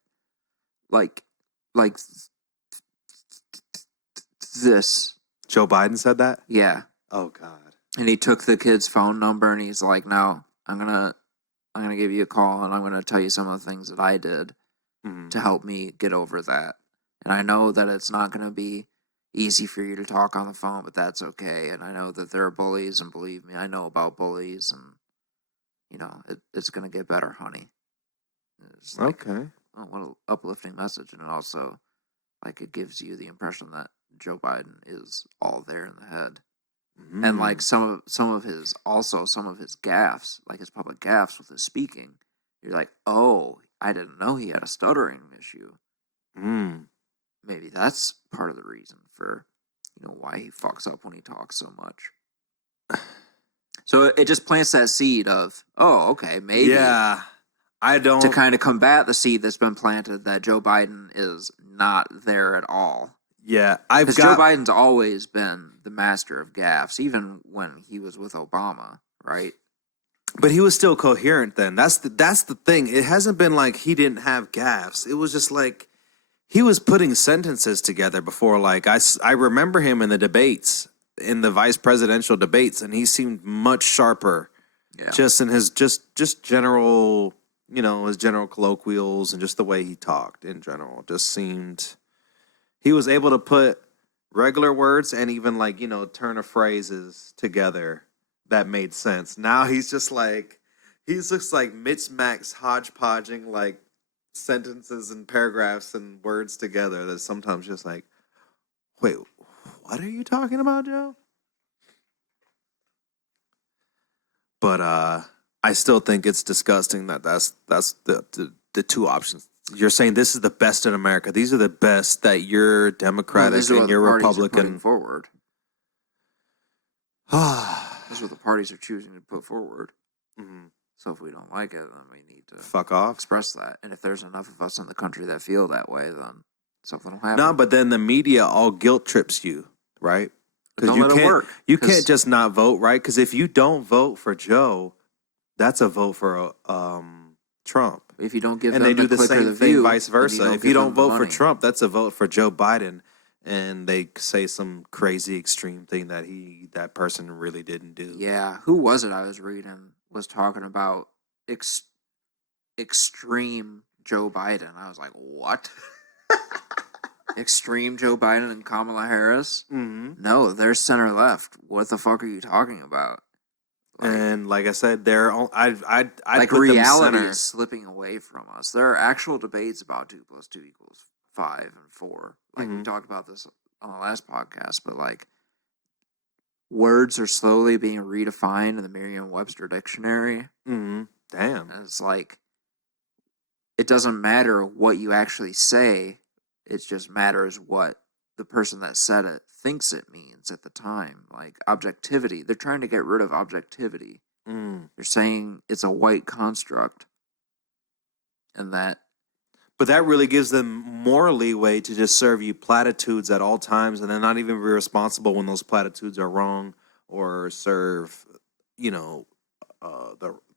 this. Joe Biden said that? Yeah. Oh God. And he took the kid's phone number and he's like, no, I'm gonna give you a call and I'm gonna tell you some of the things that I did to help me get over that. And I know that it's not gonna be easy for you to talk on the phone, but that's okay. And I know that there are bullies, and believe me, I know about bullies, and it's gonna get better, honey. It's like, okay. Oh, what an uplifting message, and also, it gives you the impression that Joe Biden is all there in the head, and some of his gaffes, like his public gaffes with his speaking, you're like, oh, I didn't know he had a stuttering issue. Maybe that's part of the reason for why he fucks up when he talks so much. So it just plants that seed of, oh, okay, maybe. Yeah. To kind of combat the seed that's been planted that Joe Biden is not there at all. Yeah, because Joe Biden's always been the master of gaffes, even when he was with Obama, right? But he was still coherent then. That's the thing. It hasn't been like he didn't have gaffes. It was just like he was putting sentences together before. Like I remember him in the debates, in the vice presidential debates, and he seemed much sharper. Yeah. Just in his just general. His general colloquials and just the way he talked in general just seemed he was able to put regular words and even turn of phrases together that made sense. Now he's just mismatched hodgepodging sentences and paragraphs and words together that sometimes just wait, what are you talking about, Joe? But I still think it's disgusting that's the two options. You're saying this is the best in America. These are the best that you're Democratic and you're Republican forward. That's what the parties are choosing to put forward. Mm-hmm. So if we don't like it, then we need to fuck off. Express that. And if there's enough of us in the country that feel that way, then something will happen. No, but then the media all guilt trips you, right? Because you can't work. You can't just not vote, right? Because if you don't vote for Joe, that's a vote for Trump. If you don't give and them they do the same thing, vice versa. If you don't vote for Trump, that's a vote for Joe Biden, and they say some crazy extreme thing that person really didn't do. Yeah, who was it? I was reading was talking about extreme Joe Biden. I was like, what? Extreme Joe Biden and Kamala Harris? Mm-hmm. No, they're center left. What the fuck are you talking about? And like I said, I like put reality them is slipping away from us. There are actual debates about 2 + 2 = 5 and 4. Like we talked about this on the last podcast, but like words are slowly being redefined in the Merriam-Webster dictionary. Mm-hmm. Damn, and it's like it doesn't matter what you actually say; it just matters what the person that said it thinks it means at the time. Like objectivity, they're trying to get rid of objectivity. They're saying it's a white construct, and but that really gives them more leeway to just serve you platitudes at all times, and then not even be responsible when those platitudes are wrong or serve, the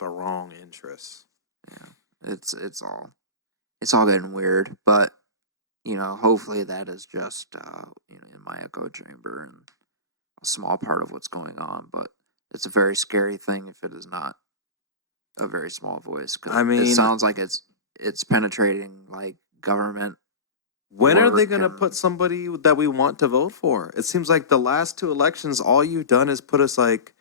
wrong interests. Yeah, it's all getting weird, but. Hopefully that is just, in my echo chamber and a small part of what's going on. But it's a very scary thing if it is not a very small voice. Cause it sounds like it's penetrating like government. When are they going to put somebody that we want to vote for? It seems like the last 2 elections, all you've done is put us like,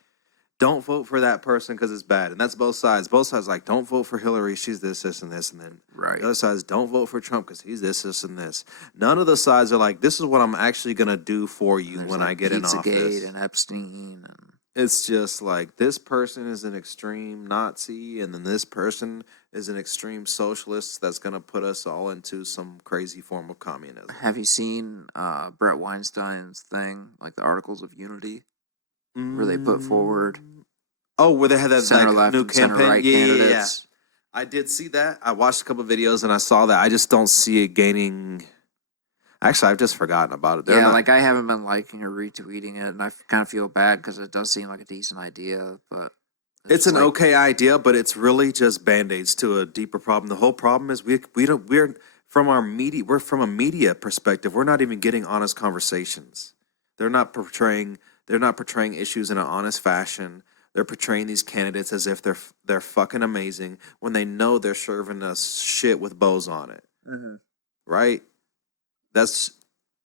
don't vote for that person because it's bad. And that's both sides. Both sides like, don't vote for Hillary. She's this, this, and this. And then the other side is, don't vote for Trump because he's this, this, and this. None of the sides are like, this is what I'm actually going to do for you when I get in office. Pizzagate and Epstein. It's just like, this person is an extreme Nazi, and then this person is an extreme socialist that's going to put us all into some crazy form of communism. Have you seen Brett Weinstein's thing, like the Articles of Unity? Where they put forward where they had that center-left new and campaign? center-right candidates. Yeah. I did see that. I watched a couple of videos and I saw that. I just don't see it gaining. Actually, I've just forgotten about it. Like I haven't been liking or retweeting it, and I kind of feel bad because it does seem like a decent idea, but it's an okay idea, but it's really just band-aids to a deeper problem. The whole problem is we're from a media perspective. We're not even getting honest conversations. They're not portraying issues in an honest fashion. They're portraying these candidates as if they're fucking amazing when they know they're serving us shit with bows on it. Mm-hmm. Right?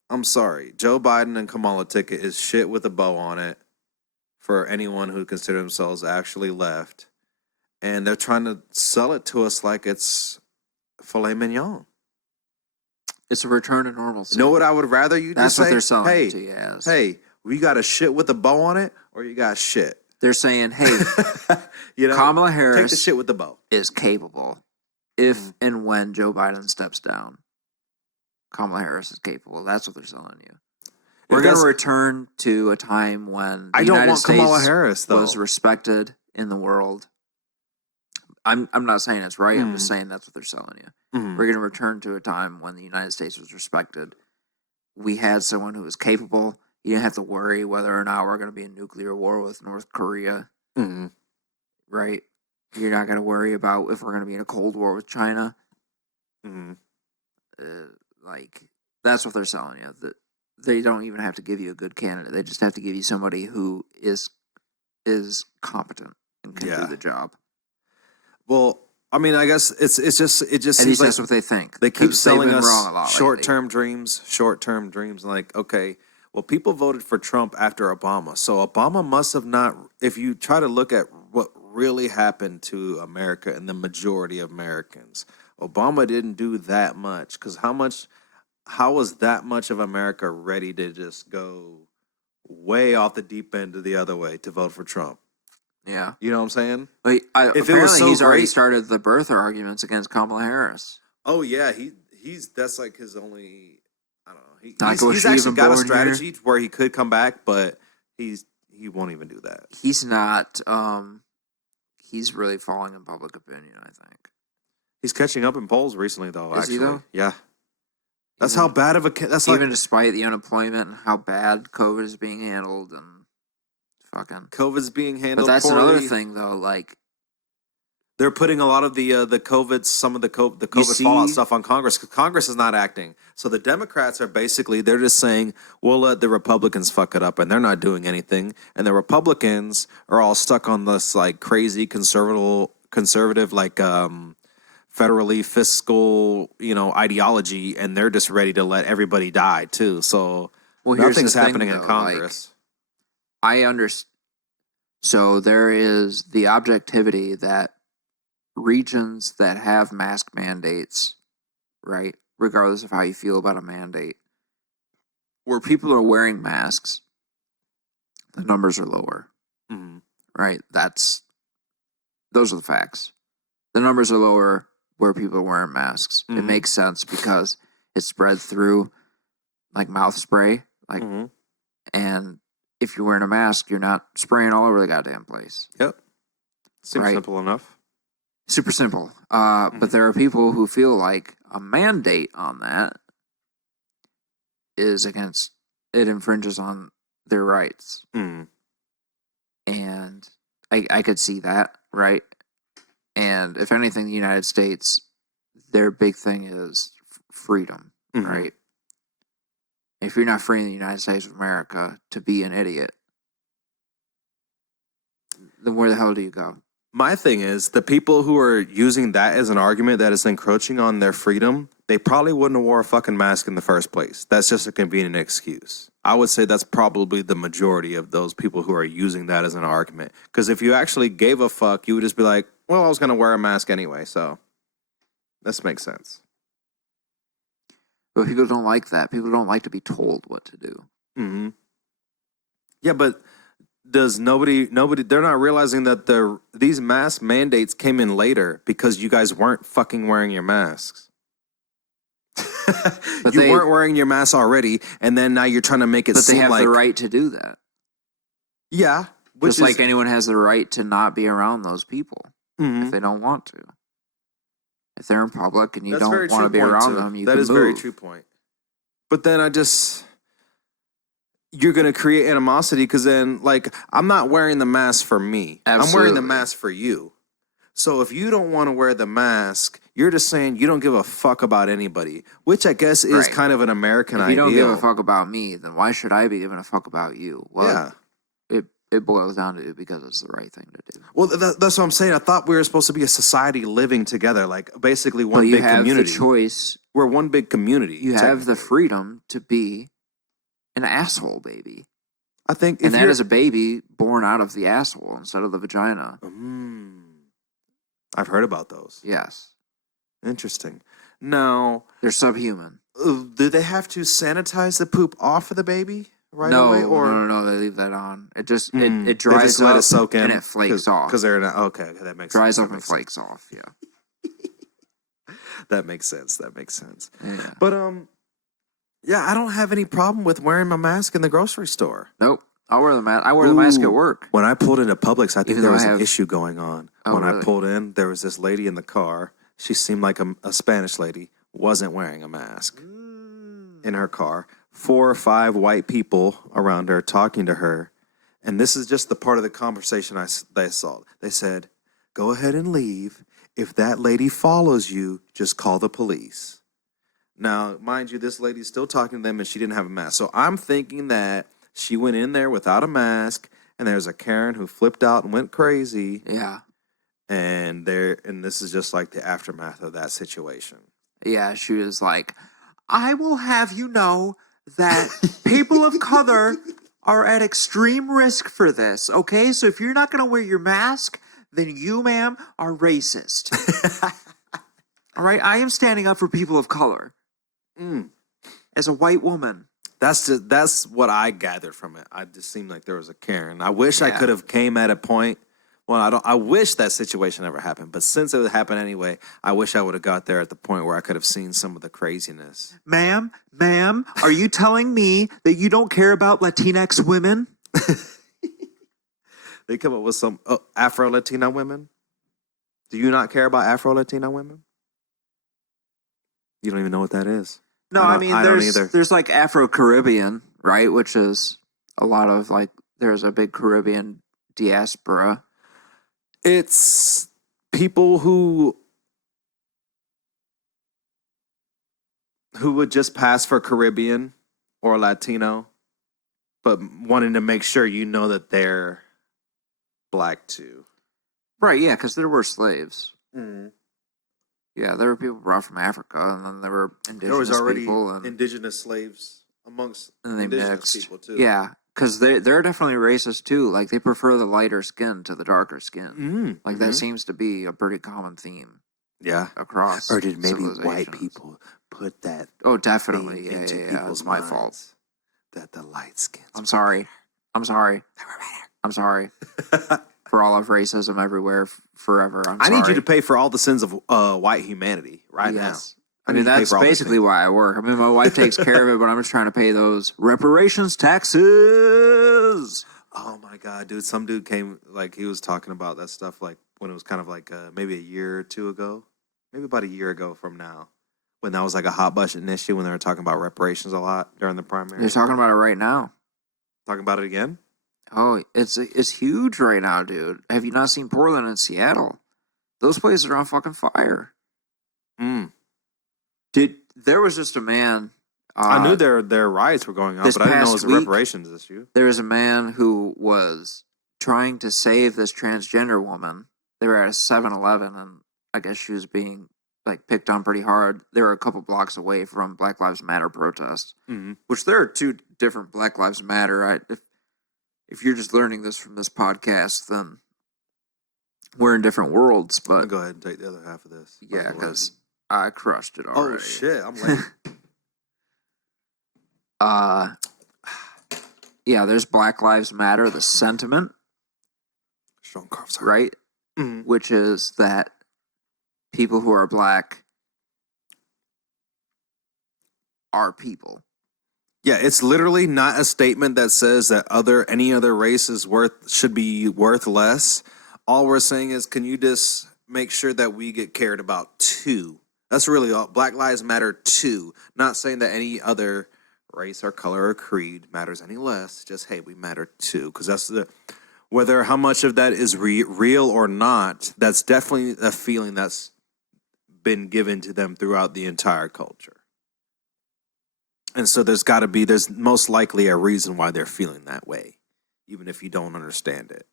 I'm sorry. Joe Biden and Kamala ticket is shit with a bow on it for anyone who considers themselves actually left. And they're trying to sell it to us like it's filet mignon. It's a return to normalcy. You know what I would rather you That's just say? What they're selling it to you as. Hey, we got a shit with a bow on it, or you got shit. They're saying, hey, Kamala Harris take the shit with the bow. Is capable if and when Joe Biden steps down. Kamala Harris is capable. That's what they're selling you. We're going to return to a time when the United States Kamala Harris, though. Was respected in the world. I'm not saying it's right. I'm just saying that's what they're selling you. We're going to return to a time when the United States was respected. We had someone who was capable. You didn't have to worry whether or not we're going to be in nuclear war with North Korea. Mm-hmm. Right? You're not going to worry about if we're going to be in a Cold War with China. Mm-hmm. That's what they're selling you. That they don't even have to give you a good candidate. They just have to give you somebody who is competent and can do the job. Well, I mean, I guess it just At seems least like that's what they think. They keep selling us short-term dreams. Like, okay, well, people voted for Trump after Obama, so Obama must have not. If you try to look at what really happened to America and the majority of Americans, Obama didn't do that much. Because how was that much of America ready to just go way off the deep end to the other way to vote for Trump? Yeah. You know what I'm saying? But apparently he's already started the birther arguments against Kamala Harris. Oh, yeah. That's like his only, I don't know. He's she actually even got a born strategy here? where he could come back, but he he won't even do that. He's not. He's really falling in public opinion, I think. He's catching up in polls recently, though. Is he, though? Yeah. That's how bad of a. That's even despite the unemployment and how bad COVID is being handled and fucking COVID's being handled. But that's poorly. another thing, though. Like they're putting a lot of the COVID, some of the COVID fallout stuff on Congress. Congress is not acting. So the Democrats are basically they're just saying we'll let the Republicans fuck it up, and they're not doing anything. And the Republicans are all stuck on this like crazy conservative like. Federally fiscal, ideology, and they're just ready to let everybody die too. So nothing's happening in Congress. Like, I understand. So there is the objectivity that regions that have mask mandates, right, regardless of how you feel about a mandate, where people are wearing masks, the numbers are lower, right? Those are the facts. The numbers are lower where people are wearing masks. It makes sense because it's spread through like mouth spray, like, and if you're wearing a mask, you're not spraying all over the goddamn place. Yep. Seems simple enough. Super simple. But there are people who feel like a mandate on that is against, it infringes on their rights. And I could see that, right? And if anything, the United States, their big thing is freedom, right? If you're not free in the United States of America to be an idiot, then where the hell do you go? My thing is, the people who are using that as an argument that is encroaching on their freedom, they probably wouldn't have wore a fucking mask in the first place. That's just a convenient excuse. I would say that's probably the majority of those people who are using that as an argument. Because if you actually gave a fuck, you would just be like, well, I was going to wear a mask anyway, so this makes sense. But people don't like that. People don't like to be told what to do. Yeah, but does nobody, they're not realizing that these mask mandates came in later because you guys weren't fucking wearing your masks. But you weren't wearing your mask already, and then now you're trying to make it seem like... But they have the right to do that. Yeah. Just like anyone has the right to not be around those people if they don't want to. If they're in public and you don't want to be around them, you can move. That is a very true point. But then you're going to create animosity because then, like, I'm not wearing the mask for me. Absolutely. I'm wearing the mask for you. So if you don't want to wear the mask, you're just saying you don't give a fuck about anybody, which I guess is kind of an American idea. If you don't give a fuck about me, then why should I be giving a fuck about you? Well, yeah. It boils down to because it's the right thing to do. Well, that's what I'm saying. I thought we were supposed to be a society living together, like basically one big community. You have the choice. We're one big community. You have the freedom to be an asshole baby. I think, and that is a baby born out of the asshole instead of the vagina. I've heard about those. Yes. Interesting. Now, they're subhuman. Do they have to sanitize the poop off of the baby right away? No. They leave that on. It just it dries just up let it soak in and it flakes off. Because they're not okay. That makes dries sense. up and flakes off. Yeah. That makes sense. Yeah. But yeah, I don't have any problem with wearing my mask in the grocery store. Nope. I'll wear the mask. I wear the mask at work. When I pulled into Publix, I think there was an issue going on. When really? I pulled in, there was this lady in the car. She seemed like a Spanish lady, wasn't wearing a mask in her car. 4 or 5 white people around her talking to her. And this is just the part of the conversation they saw. They said, go ahead and leave. If that lady follows you, just call the police. Now, mind you, this lady's still talking to them and she didn't have a mask. So I'm thinking that she went in there without a mask, and there's a Karen who flipped out and went crazy. Yeah. And this is just like the aftermath of that situation. Yeah, she was like, I will have you know that people of color are at extreme risk for this, okay? So if you're not going to wear your mask, then you, ma'am, are racist. All right? I am standing up for people of color. As a white woman. That's what I gathered from it. I just seemed like there was a Karen. I wish I could have came at a point. Well, I wish that situation never happened, but since it happened anyway, I wish I would have got there at the point where I could have seen some of the craziness. Ma'am, are you telling me that you don't care about Latinx women? They come up with some Afro Latina women. Do you not care about Afro Latina women? You don't even know what that is. No, I mean, there's like Afro Caribbean, right? Which is a lot of like, there's a big Caribbean diaspora. It's people who would just pass for Caribbean or Latino, but wanting to make sure you know that they're black too. Right, yeah, because there were slaves. Mm. Yeah, there were people brought from Africa, and then there were indigenous there was already people. And indigenous slaves amongst and they indigenous mixed. people too. Yeah, because they're definitely racist too. Like, they prefer the lighter skin to the darker skin. Like, that seems to be a pretty common theme. Yeah. Across Or did maybe white people put that? Oh, definitely. thing Yeah, into yeah, people's it's my minds fault. That the light skins. I'm sorry. I'm sorry. For all of racism everywhere forever. I need you to pay for all the sins of white humanity right now. I mean, that's basically why I work. I mean, my wife takes care of it, but I'm just trying to pay those reparations taxes. Oh my God, dude. Some dude came, like, he was talking about that stuff, like, when it was kind of like maybe a year or two ago, maybe about a year ago from now, when that was like a hot button issue when they were talking about reparations a lot during the primary. They're talking about it right now. Talking about it again? Oh, it's huge right now, dude. Have you not seen Portland and Seattle? Those places are on fucking fire. There was just a man. I knew their riots were going on, but I didn't know it was a reparations issue. There was a man who was trying to save this transgender woman. They were at a 7-Eleven, and I guess she was being like picked on pretty hard. They were a couple blocks away from Black Lives Matter protests, which there are two different Black Lives Matter. If you're just learning this from this podcast, then we're in different worlds. But I'll go ahead and take the other half of this. Yeah, because I crushed it already. Oh shit, I'm late. Yeah, there's Black Lives Matter, the sentiment. Strong carves, right? Which is that people who are black are people. Yeah, it's literally not a statement that says that any other race should be worth less. All we're saying is, can you just make sure that we get cared about too? That's really all. Black Lives Matter too. Not saying that any other race or color or creed matters any less. Just, hey, we matter too. Because that's whether how much of that is real or not, that's definitely a feeling that's been given to them throughout the entire culture. And so there's most likely a reason why they're feeling that way, even if you don't understand it.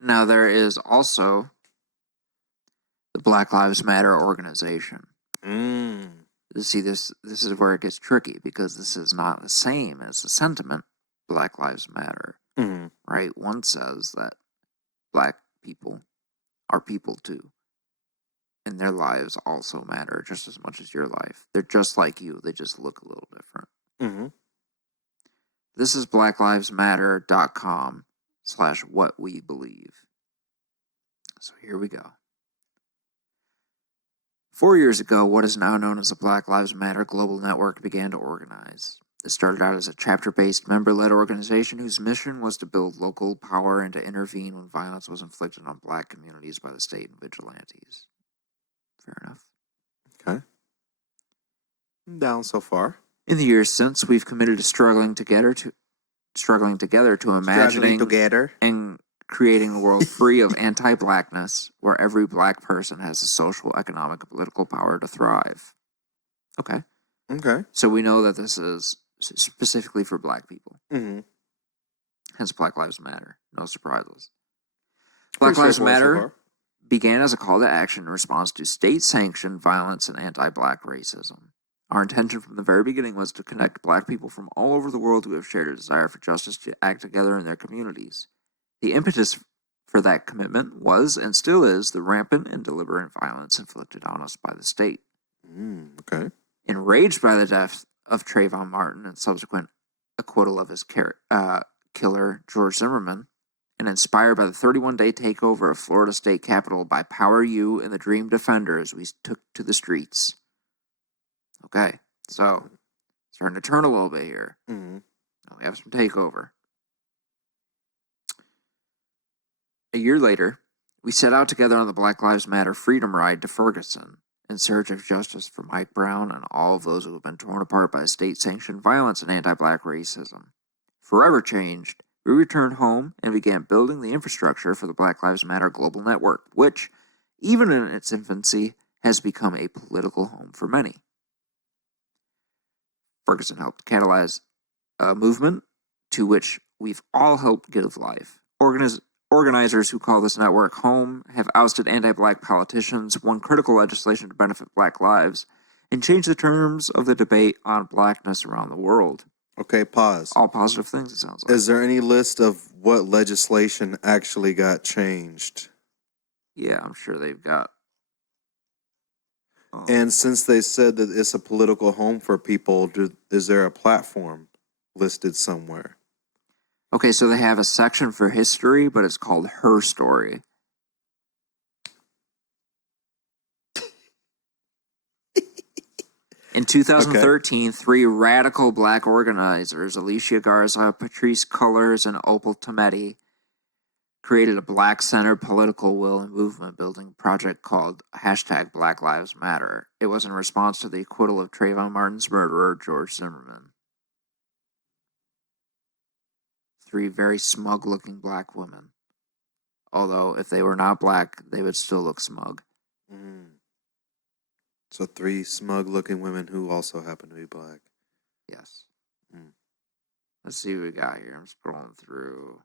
Now, there is also the Black Lives Matter organization. See, this is where it gets tricky, because this is not the same as the sentiment Black Lives Matter. Right? One says that black people are people too, and their lives also matter just as much as your life. They're just like you. They just look a little different. This is blacklivesmatter.com/whatwebelieve. So here we go. 4 years ago, what is now known as the Black Lives Matter Global Network began to organize. It started out as a chapter-based, member-led organization whose mission was to build local power and to intervene when violence was inflicted on black communities by the state and vigilantes. Fair enough. Okay. I'm down so far. In the years since, we've committed to struggling together to imagining and creating a world free of anti-blackness, where every black person has the social, economic, and political power to thrive. Okay. So we know that this is specifically for black people. Hence Black Lives Matter. No surprises. Black Lives Matter began as a call to action in response to state-sanctioned violence and anti-black racism. Our intention from the very beginning was to connect black people from all over the world who have shared a desire for justice to act together in their communities. The impetus for that commitment was, and still is, the rampant and deliberate violence inflicted on us by the state. Enraged by the death of Trayvon Martin and subsequent acquittal of his killer, George Zimmerman, and inspired by the 31-day takeover of Florida State Capitol by Power U and the Dream Defenders, we took to the streets. Okay, so starting to turn a little bit here. Now we have some takeover. A year later, we set out together on the Black Lives Matter Freedom Ride to Ferguson in search of justice for Mike Brown and all of those who have been torn apart by state-sanctioned violence and anti-black racism. Forever changed, we returned home and began building the infrastructure for the Black Lives Matter global network, which, even in its infancy, has become a political home for many. Ferguson helped catalyze a movement to which we've all helped give life. Organizers who call this network home have ousted anti-black politicians, won critical legislation to benefit black lives, and changed the terms of the debate on blackness around the world. Okay, pause. All positive things, it sounds like. Is there any list of what legislation actually got changed? Yeah, I'm sure they've got. And since they said that it's a political home for people, is there a platform listed somewhere? Okay, so they have a section for history, but it's called Her Story. In 2013, three radical black organizers, Alicia Garza, Patrice Cullors, and Opal Tometi, created a black-centered political will and movement building project called #Black Lives Matter. It was in response to the acquittal of Trayvon Martin's murderer, George Zimmerman. Three very smug-looking black women. Although, if they were not black, they would still look smug. So 3 smug-looking women who also happen to be black. Yes. Let's see what we got here. I'm scrolling through.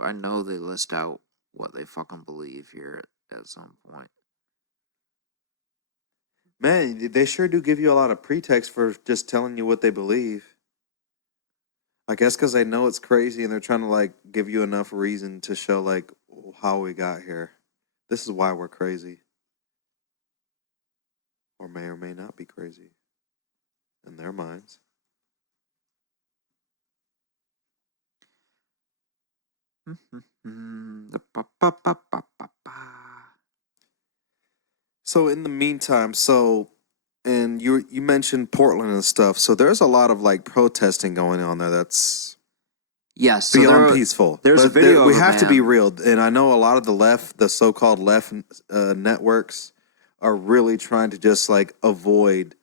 I know they list out what they fucking believe here at some point. Man, they sure do give you a lot of pretext for just telling you what they believe. I guess because they know it's crazy and they're trying to like give you enough reason to show like how we got here. This is why we're crazy. Or may not be crazy. In their minds. So in the meantime, and you mentioned Portland and stuff. So there's a lot of like protesting going on there. That's so beyond peaceful. There's a video. We have to be real, and I know a lot of the so-called left networks, are really trying to just like avoid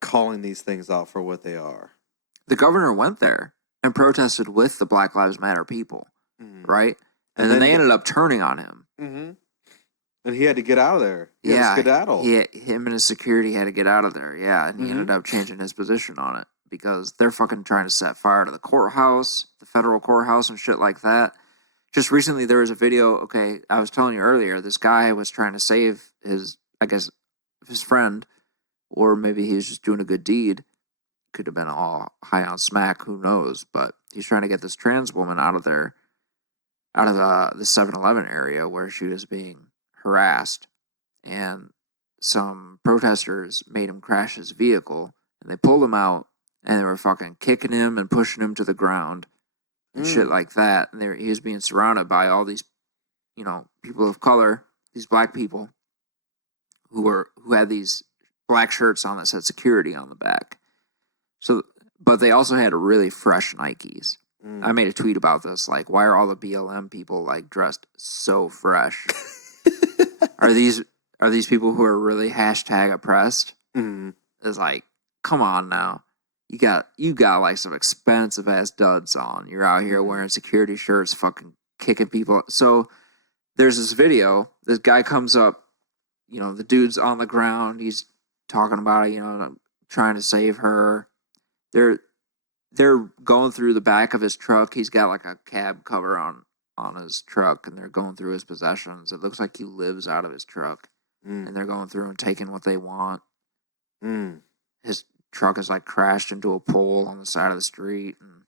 calling these things out for what they are. The governor went there and protested with the Black Lives Matter people, right? And then they ended up turning on him. And he had to get out of there. He had to skedaddle. Him and his security had to get out of there, and he ended up changing his position on it because they're fucking trying to set fire to the courthouse, the federal courthouse and shit like that. Just recently there was a video, I was telling you earlier, this guy was trying to save his friend, or maybe he was just doing a good deed. Could have been all high on smack, who knows, but he's trying to get this trans woman out of there, out of the 7-Eleven area where she was being harassed, and some protesters made him crash his vehicle, and they pulled him out, and they were fucking kicking him and pushing him to the ground and shit like that, and he was being surrounded by all these, people of color, these black people who had these black shirts on that said security on the back. So, but they also had really fresh Nikes. I made a tweet about this, like, why are all the BLM people like dressed so fresh? Are these people who are really #oppressed? It's like, come on now. You got like some expensive ass duds on. You're out here wearing security shirts, fucking kicking people. So there's this video. This guy comes up, the dude's on the ground. He's talking about it, trying to save her. They're going through the back of his truck. He's got like a cab cover on his truck, and they're going through his possessions. It looks like he lives out of his truck, and they're going through and taking what they want. His truck is like crashed into a pole on the side of the street, and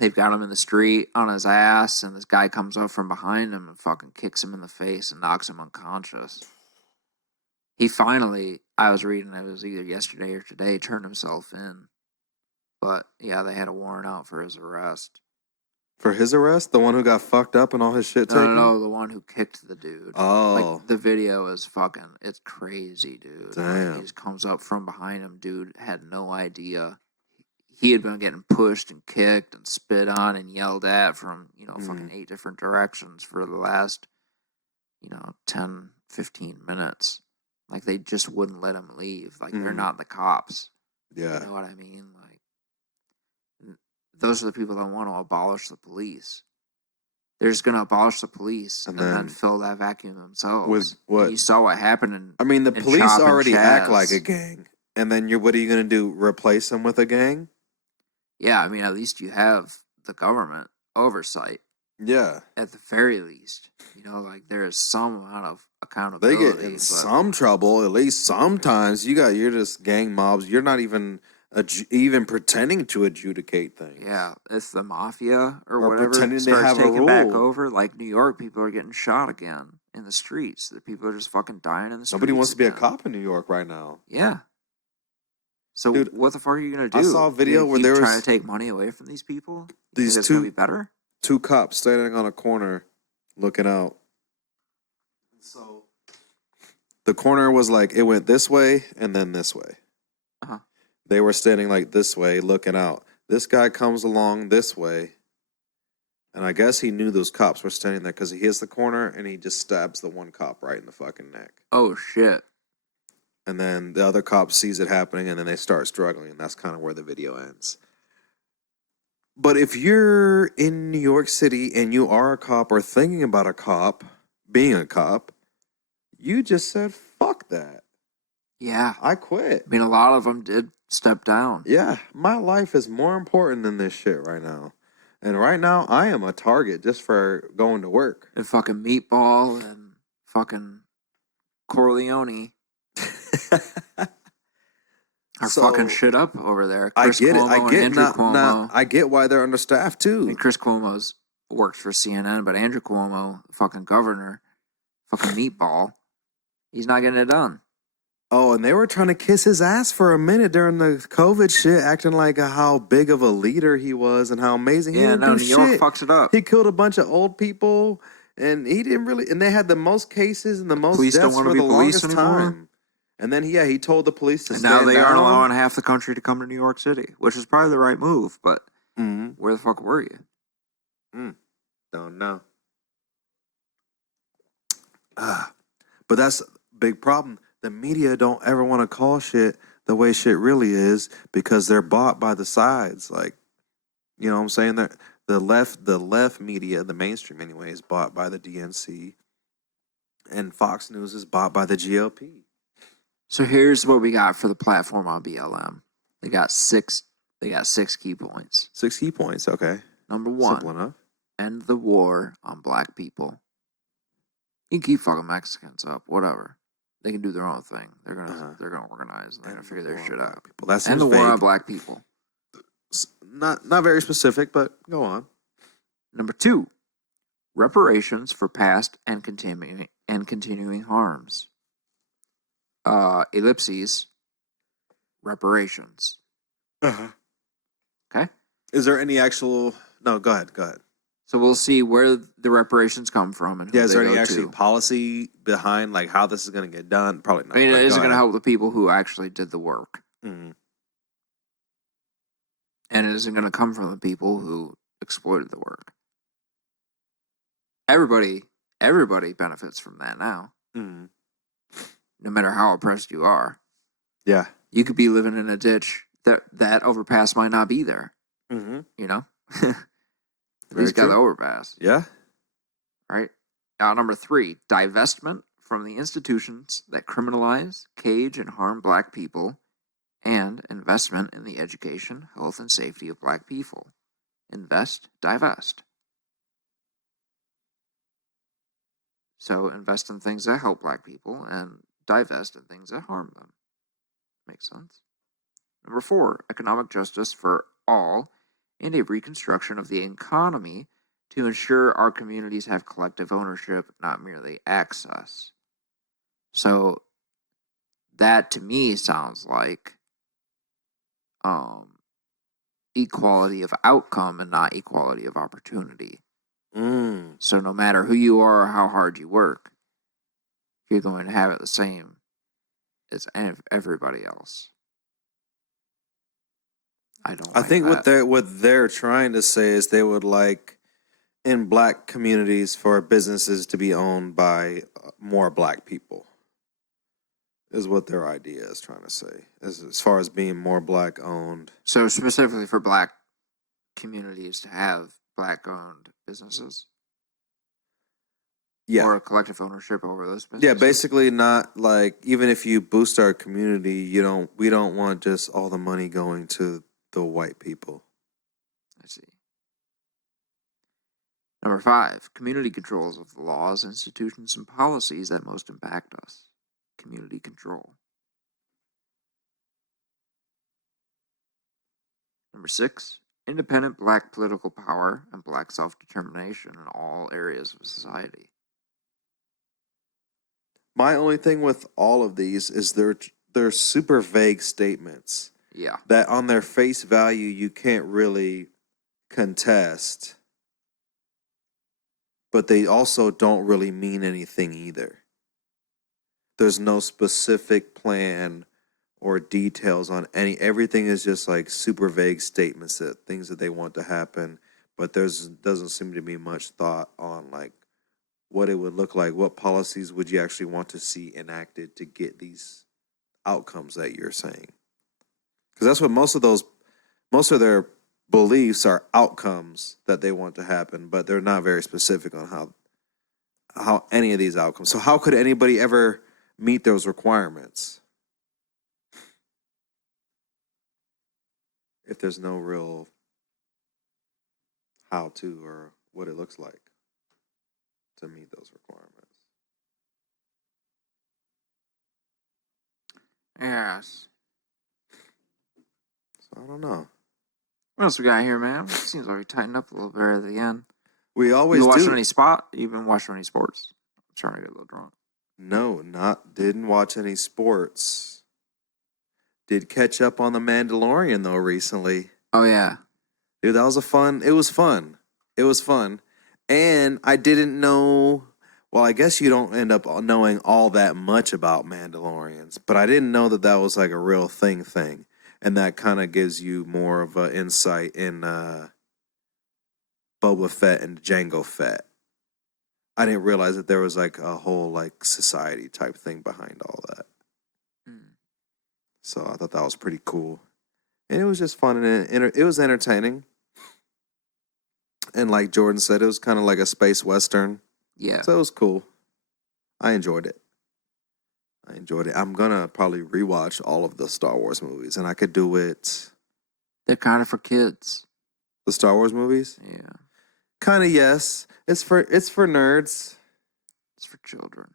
they've got him in the street on his ass, and this guy comes up from behind him and fucking kicks him in the face and knocks him unconscious. He finally, I was reading, it was either yesterday or today, turned himself in. But yeah, they had a warrant out for his arrest. For his arrest? The one who got fucked up and all his shit taken? No, the one who kicked the dude. Oh. Like, the video is fucking, it's crazy, dude. Damn. Like, he just comes up from behind him, dude had no idea. he had been getting pushed and kicked and spit on and yelled at from, fucking 8 different directions for the last, 10, 15 minutes. Like, they just wouldn't let him leave. Like, they're not the cops. Yeah. You know what I mean? Like, those are the people that want to abolish the police. They're just going to abolish the police and then fill that vacuum themselves. You saw what happened the police already act like a gang. And then what are you going to do? Replace them with a gang? Yeah, I mean, at least you have the government oversight. Yeah. At the very least. Like, there is some amount of accountability. They get in some trouble, at least sometimes. You're just gang mobs. You're not even pretending to adjudicate things. Yeah, it's the mafia or whatever pretending starts they have taking a rule. Back over. Like New York, people are getting shot again in the streets. The people are just fucking dying in the streets. Nobody wants to be a cop in New York right now. Yeah. So dude, what the fuck are you gonna do? I saw a video where there was trying to take money away from these people. These it's gonna be better. 2 cops standing on a corner, looking out. So the corner was like it went this way and then this way. Uh-huh. They were standing like this way, looking out. This guy comes along this way, and I guess he knew those cops were standing there because he hits the corner and he just stabs the one cop right in the fucking neck. Oh shit! And then the other cop sees it happening, and then they start struggling, and that's kind of where the video ends. But if you're in New York City and you are a cop or thinking about being a cop, you just said, fuck that. Yeah. I quit. I mean, a lot of them did step down. Yeah. My life is more important than this shit right now. And right now, I am a target just for going to work. And fucking Meatball and fucking Corleone are fucking shit up over there. Chris Cuomo and Andrew Cuomo. I get why they're understaffed too. And Chris Cuomo's works for CNN, but Andrew Cuomo, fucking governor, fucking Meatball, he's not getting it done. Oh, and they were trying to kiss his ass for a minute during the COVID shit, acting like how big of a leader he was and how amazing he didn't do New York fucks it up. He killed a bunch of old people, and he didn't really. And they had the most cases and the most police deaths don't want to for be the police longest anymore. time. And then he told the police to and stand down. Now they aren't allowing half the country to come to New York City, which is probably the right move. But where the fuck were you? Don't know. But that's a big problem. The media don't ever want to call shit the way shit really is because they're bought by the sides. Like, you know what I'm saying? The left media, the mainstream anyway, is bought by the DNC, and Fox News is bought by the GOP. So here's what we got for the platform on BLM. They got six key points. 6 key points, okay. Number 1, simple enough. End the war on black people. You can keep fucking Mexicans up, whatever. They can do their own thing. They're gonna organize and they're gonna figure their shit out. End the war on black people. Not very specific, but go on. Number 2, reparations for past and continuing harms. Ellipses. Reparations. Okay. Is there any actual? No, go ahead. So we'll see where the reparations come from and who is they there any go actually to. Policy behind like how this is going to get done? Probably not. I mean, it isn't going to help the people who actually did the work. Mm-hmm. And it isn't going to come from the people who exploited the work. Everybody benefits from that now. Mm-hmm. No matter how oppressed you are. Yeah. You could be living in a ditch that overpass might not be there. Mm-hmm. You know? He's got the overpass. Yeah. Right? Number 3, divestment from the institutions that criminalize, cage, and harm black people, and investment in the education, health, and safety of black people. Invest, divest. So invest in things that help black people and divest in things that harm them. Makes sense. Number 4, economic justice for all and a reconstruction of the economy to ensure our communities have collective ownership, not merely access. So that to me sounds like equality of outcome and not equality of opportunity. So no matter who you are or how hard you work, you're going to have it the same as everybody else. I don't. I think what they're trying to say is they would like in black communities for businesses to be owned by more black people. Is what their idea is trying to say, as far as being more black owned. So specifically for black communities to have black owned businesses. Yeah. Or a collective ownership over those businesses. Yeah, basically not like even if you boost our community, we don't want just all the money going to the white people. I see. Number 5, community controls of the laws, institutions, and policies that most impact us. Community control. Number 6, independent black political power and black self-determination in all areas of society. My only thing with all of these is they're super vague statements. Yeah. That on their face value you can't really contest. But they also don't really mean anything either. There's no specific plan or details on everything is just like super vague statements that things that they want to happen, but doesn't seem to be much thought on like what it would look like, what policies would you actually want to see enacted to get these outcomes that you're saying. Because that's what most of their beliefs are outcomes that they want to happen, but they're not very specific on how any of these outcomes. So how could anybody ever meet those requirements if there's no real how to or what it looks like to meet those requirements? Yes. So I don't know. What else we got here, man? Seems like we tightened up a little bit at the end. We always you watching do. any spot? You been watching any sports? I'm trying to get a little drunk. No, didn't watch any sports. Did catch up on The Mandalorian though recently. Oh yeah. Dude, it was fun. And I didn't know, well, I guess you don't end up knowing all that much about Mandalorians, but I didn't know that was like a real thing. And that kind of gives you more of an insight in Boba Fett and Jango Fett. I didn't realize that there was like a whole like society type thing behind all that. So I thought that was pretty cool. And it was just fun and it was entertaining. And like Jordan said, it was kind of like a space western. Yeah. So it was cool. I enjoyed it. I'm going to probably rewatch all of the Star Wars movies, and I could do it. They're kind of for kids. The Star Wars movies? Yeah. Kind of, yes. It's for nerds. It's for children.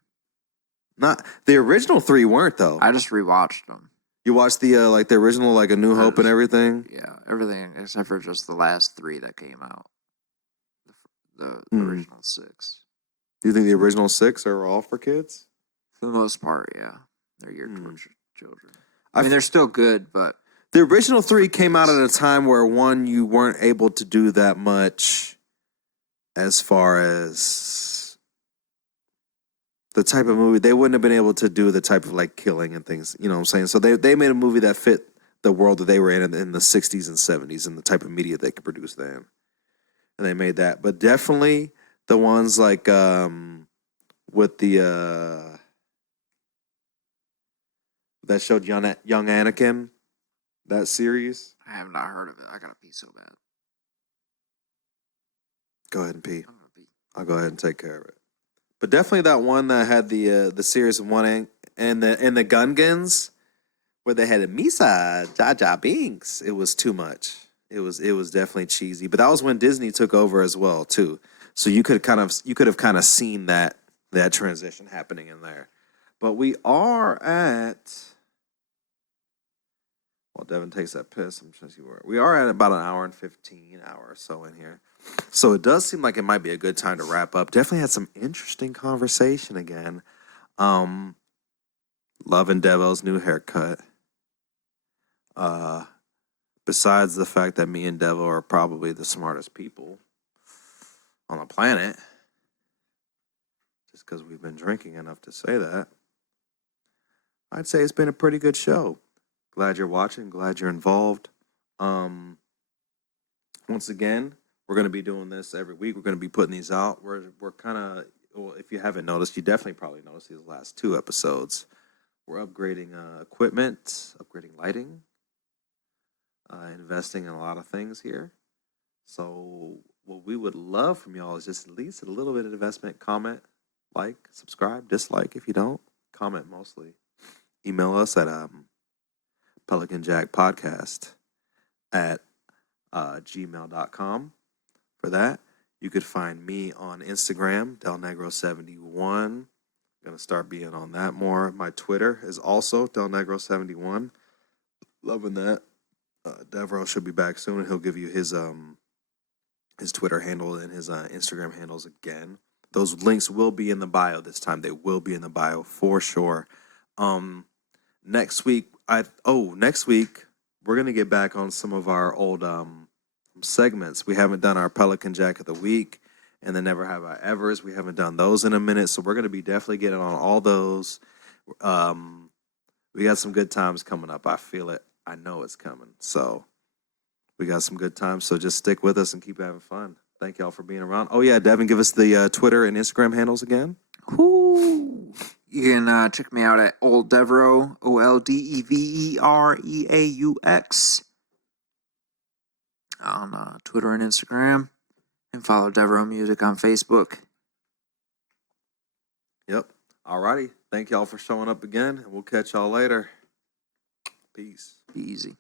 Not the original 3 weren't though. I just rewatched them. You watched the like the original like A New Hope and everything? Yeah, everything except for just the last 3 that came out. The original 6. Do you think the original 6 are all for kids? For the most part, yeah. They're geared towards children. I mean, they're still good, but the original 3 came out at a time where one, you weren't able to do that much as far as the type of movie. They wouldn't have been able to do the type of like killing and things, you know what I'm saying? So they made a movie that fit the world that they were in the 60s and 70s and the type of media they could produce then. And they made that. But definitely the ones like with the that showed young Anakin, that series. I have not heard of it. I gotta pee so bad. Go ahead and pee. I'll go ahead and take care of it. But definitely that one that had the series of one and the Gungans where they had a Misa Jar Jar Binks. It was too much. It was definitely cheesy. But that was when Disney took over as well too. So you could have kind of seen that transition happening in there. But we are at. While Devin takes that piss, I'm trying to see where we are at about an hour and 15 or so in here. So it does seem like it might be a good time to wrap up. Definitely had some interesting conversation again. Loving Devo's new haircut. Besides the fact that me and Devo are probably the smartest people on the planet, just because we've been drinking enough to say that, I'd say it's been a pretty good show. Glad you're watching. Glad you're involved. Once again, we're going to be doing this every week. We're going to be putting these out. We're kind of, well, if you haven't noticed, you definitely probably noticed these last 2 episodes. We're upgrading equipment, upgrading lighting, investing in a lot of things here. So what we would love from y'all is just at least a little bit of investment. Comment, like, subscribe, dislike if you don't. Comment mostly. Email us at Pelican Jack Podcast at gmail.com for that. You could find me on Instagram, DelNegro71. I'm going to start being on that more. My Twitter is also DelNegro71. Loving that. Devereaux should be back soon, and he'll give you his Twitter handle and his Instagram handles again. Those links will be in the bio this time. They will be in the bio for sure. Next week, next week we're gonna get back on some of our old segments. We haven't done our Pelican Jack of the Week and the Never Have I Evers. We haven't done those in a minute, so we're gonna be definitely getting on all those. We got some good times coming up. I feel it. I know it's coming. So we got some good times. So just stick with us and keep having fun. Thank y'all for being around. Oh yeah, Devin, give us the Twitter and Instagram handles again. Whoo! You can check me out at Old Devereaux, OLDEVEREAUX, on Twitter and Instagram, and follow Devereaux Music on Facebook. Yep. Alrighty. Thank y'all for showing up again, and we'll catch y'all later. Peace. Easy.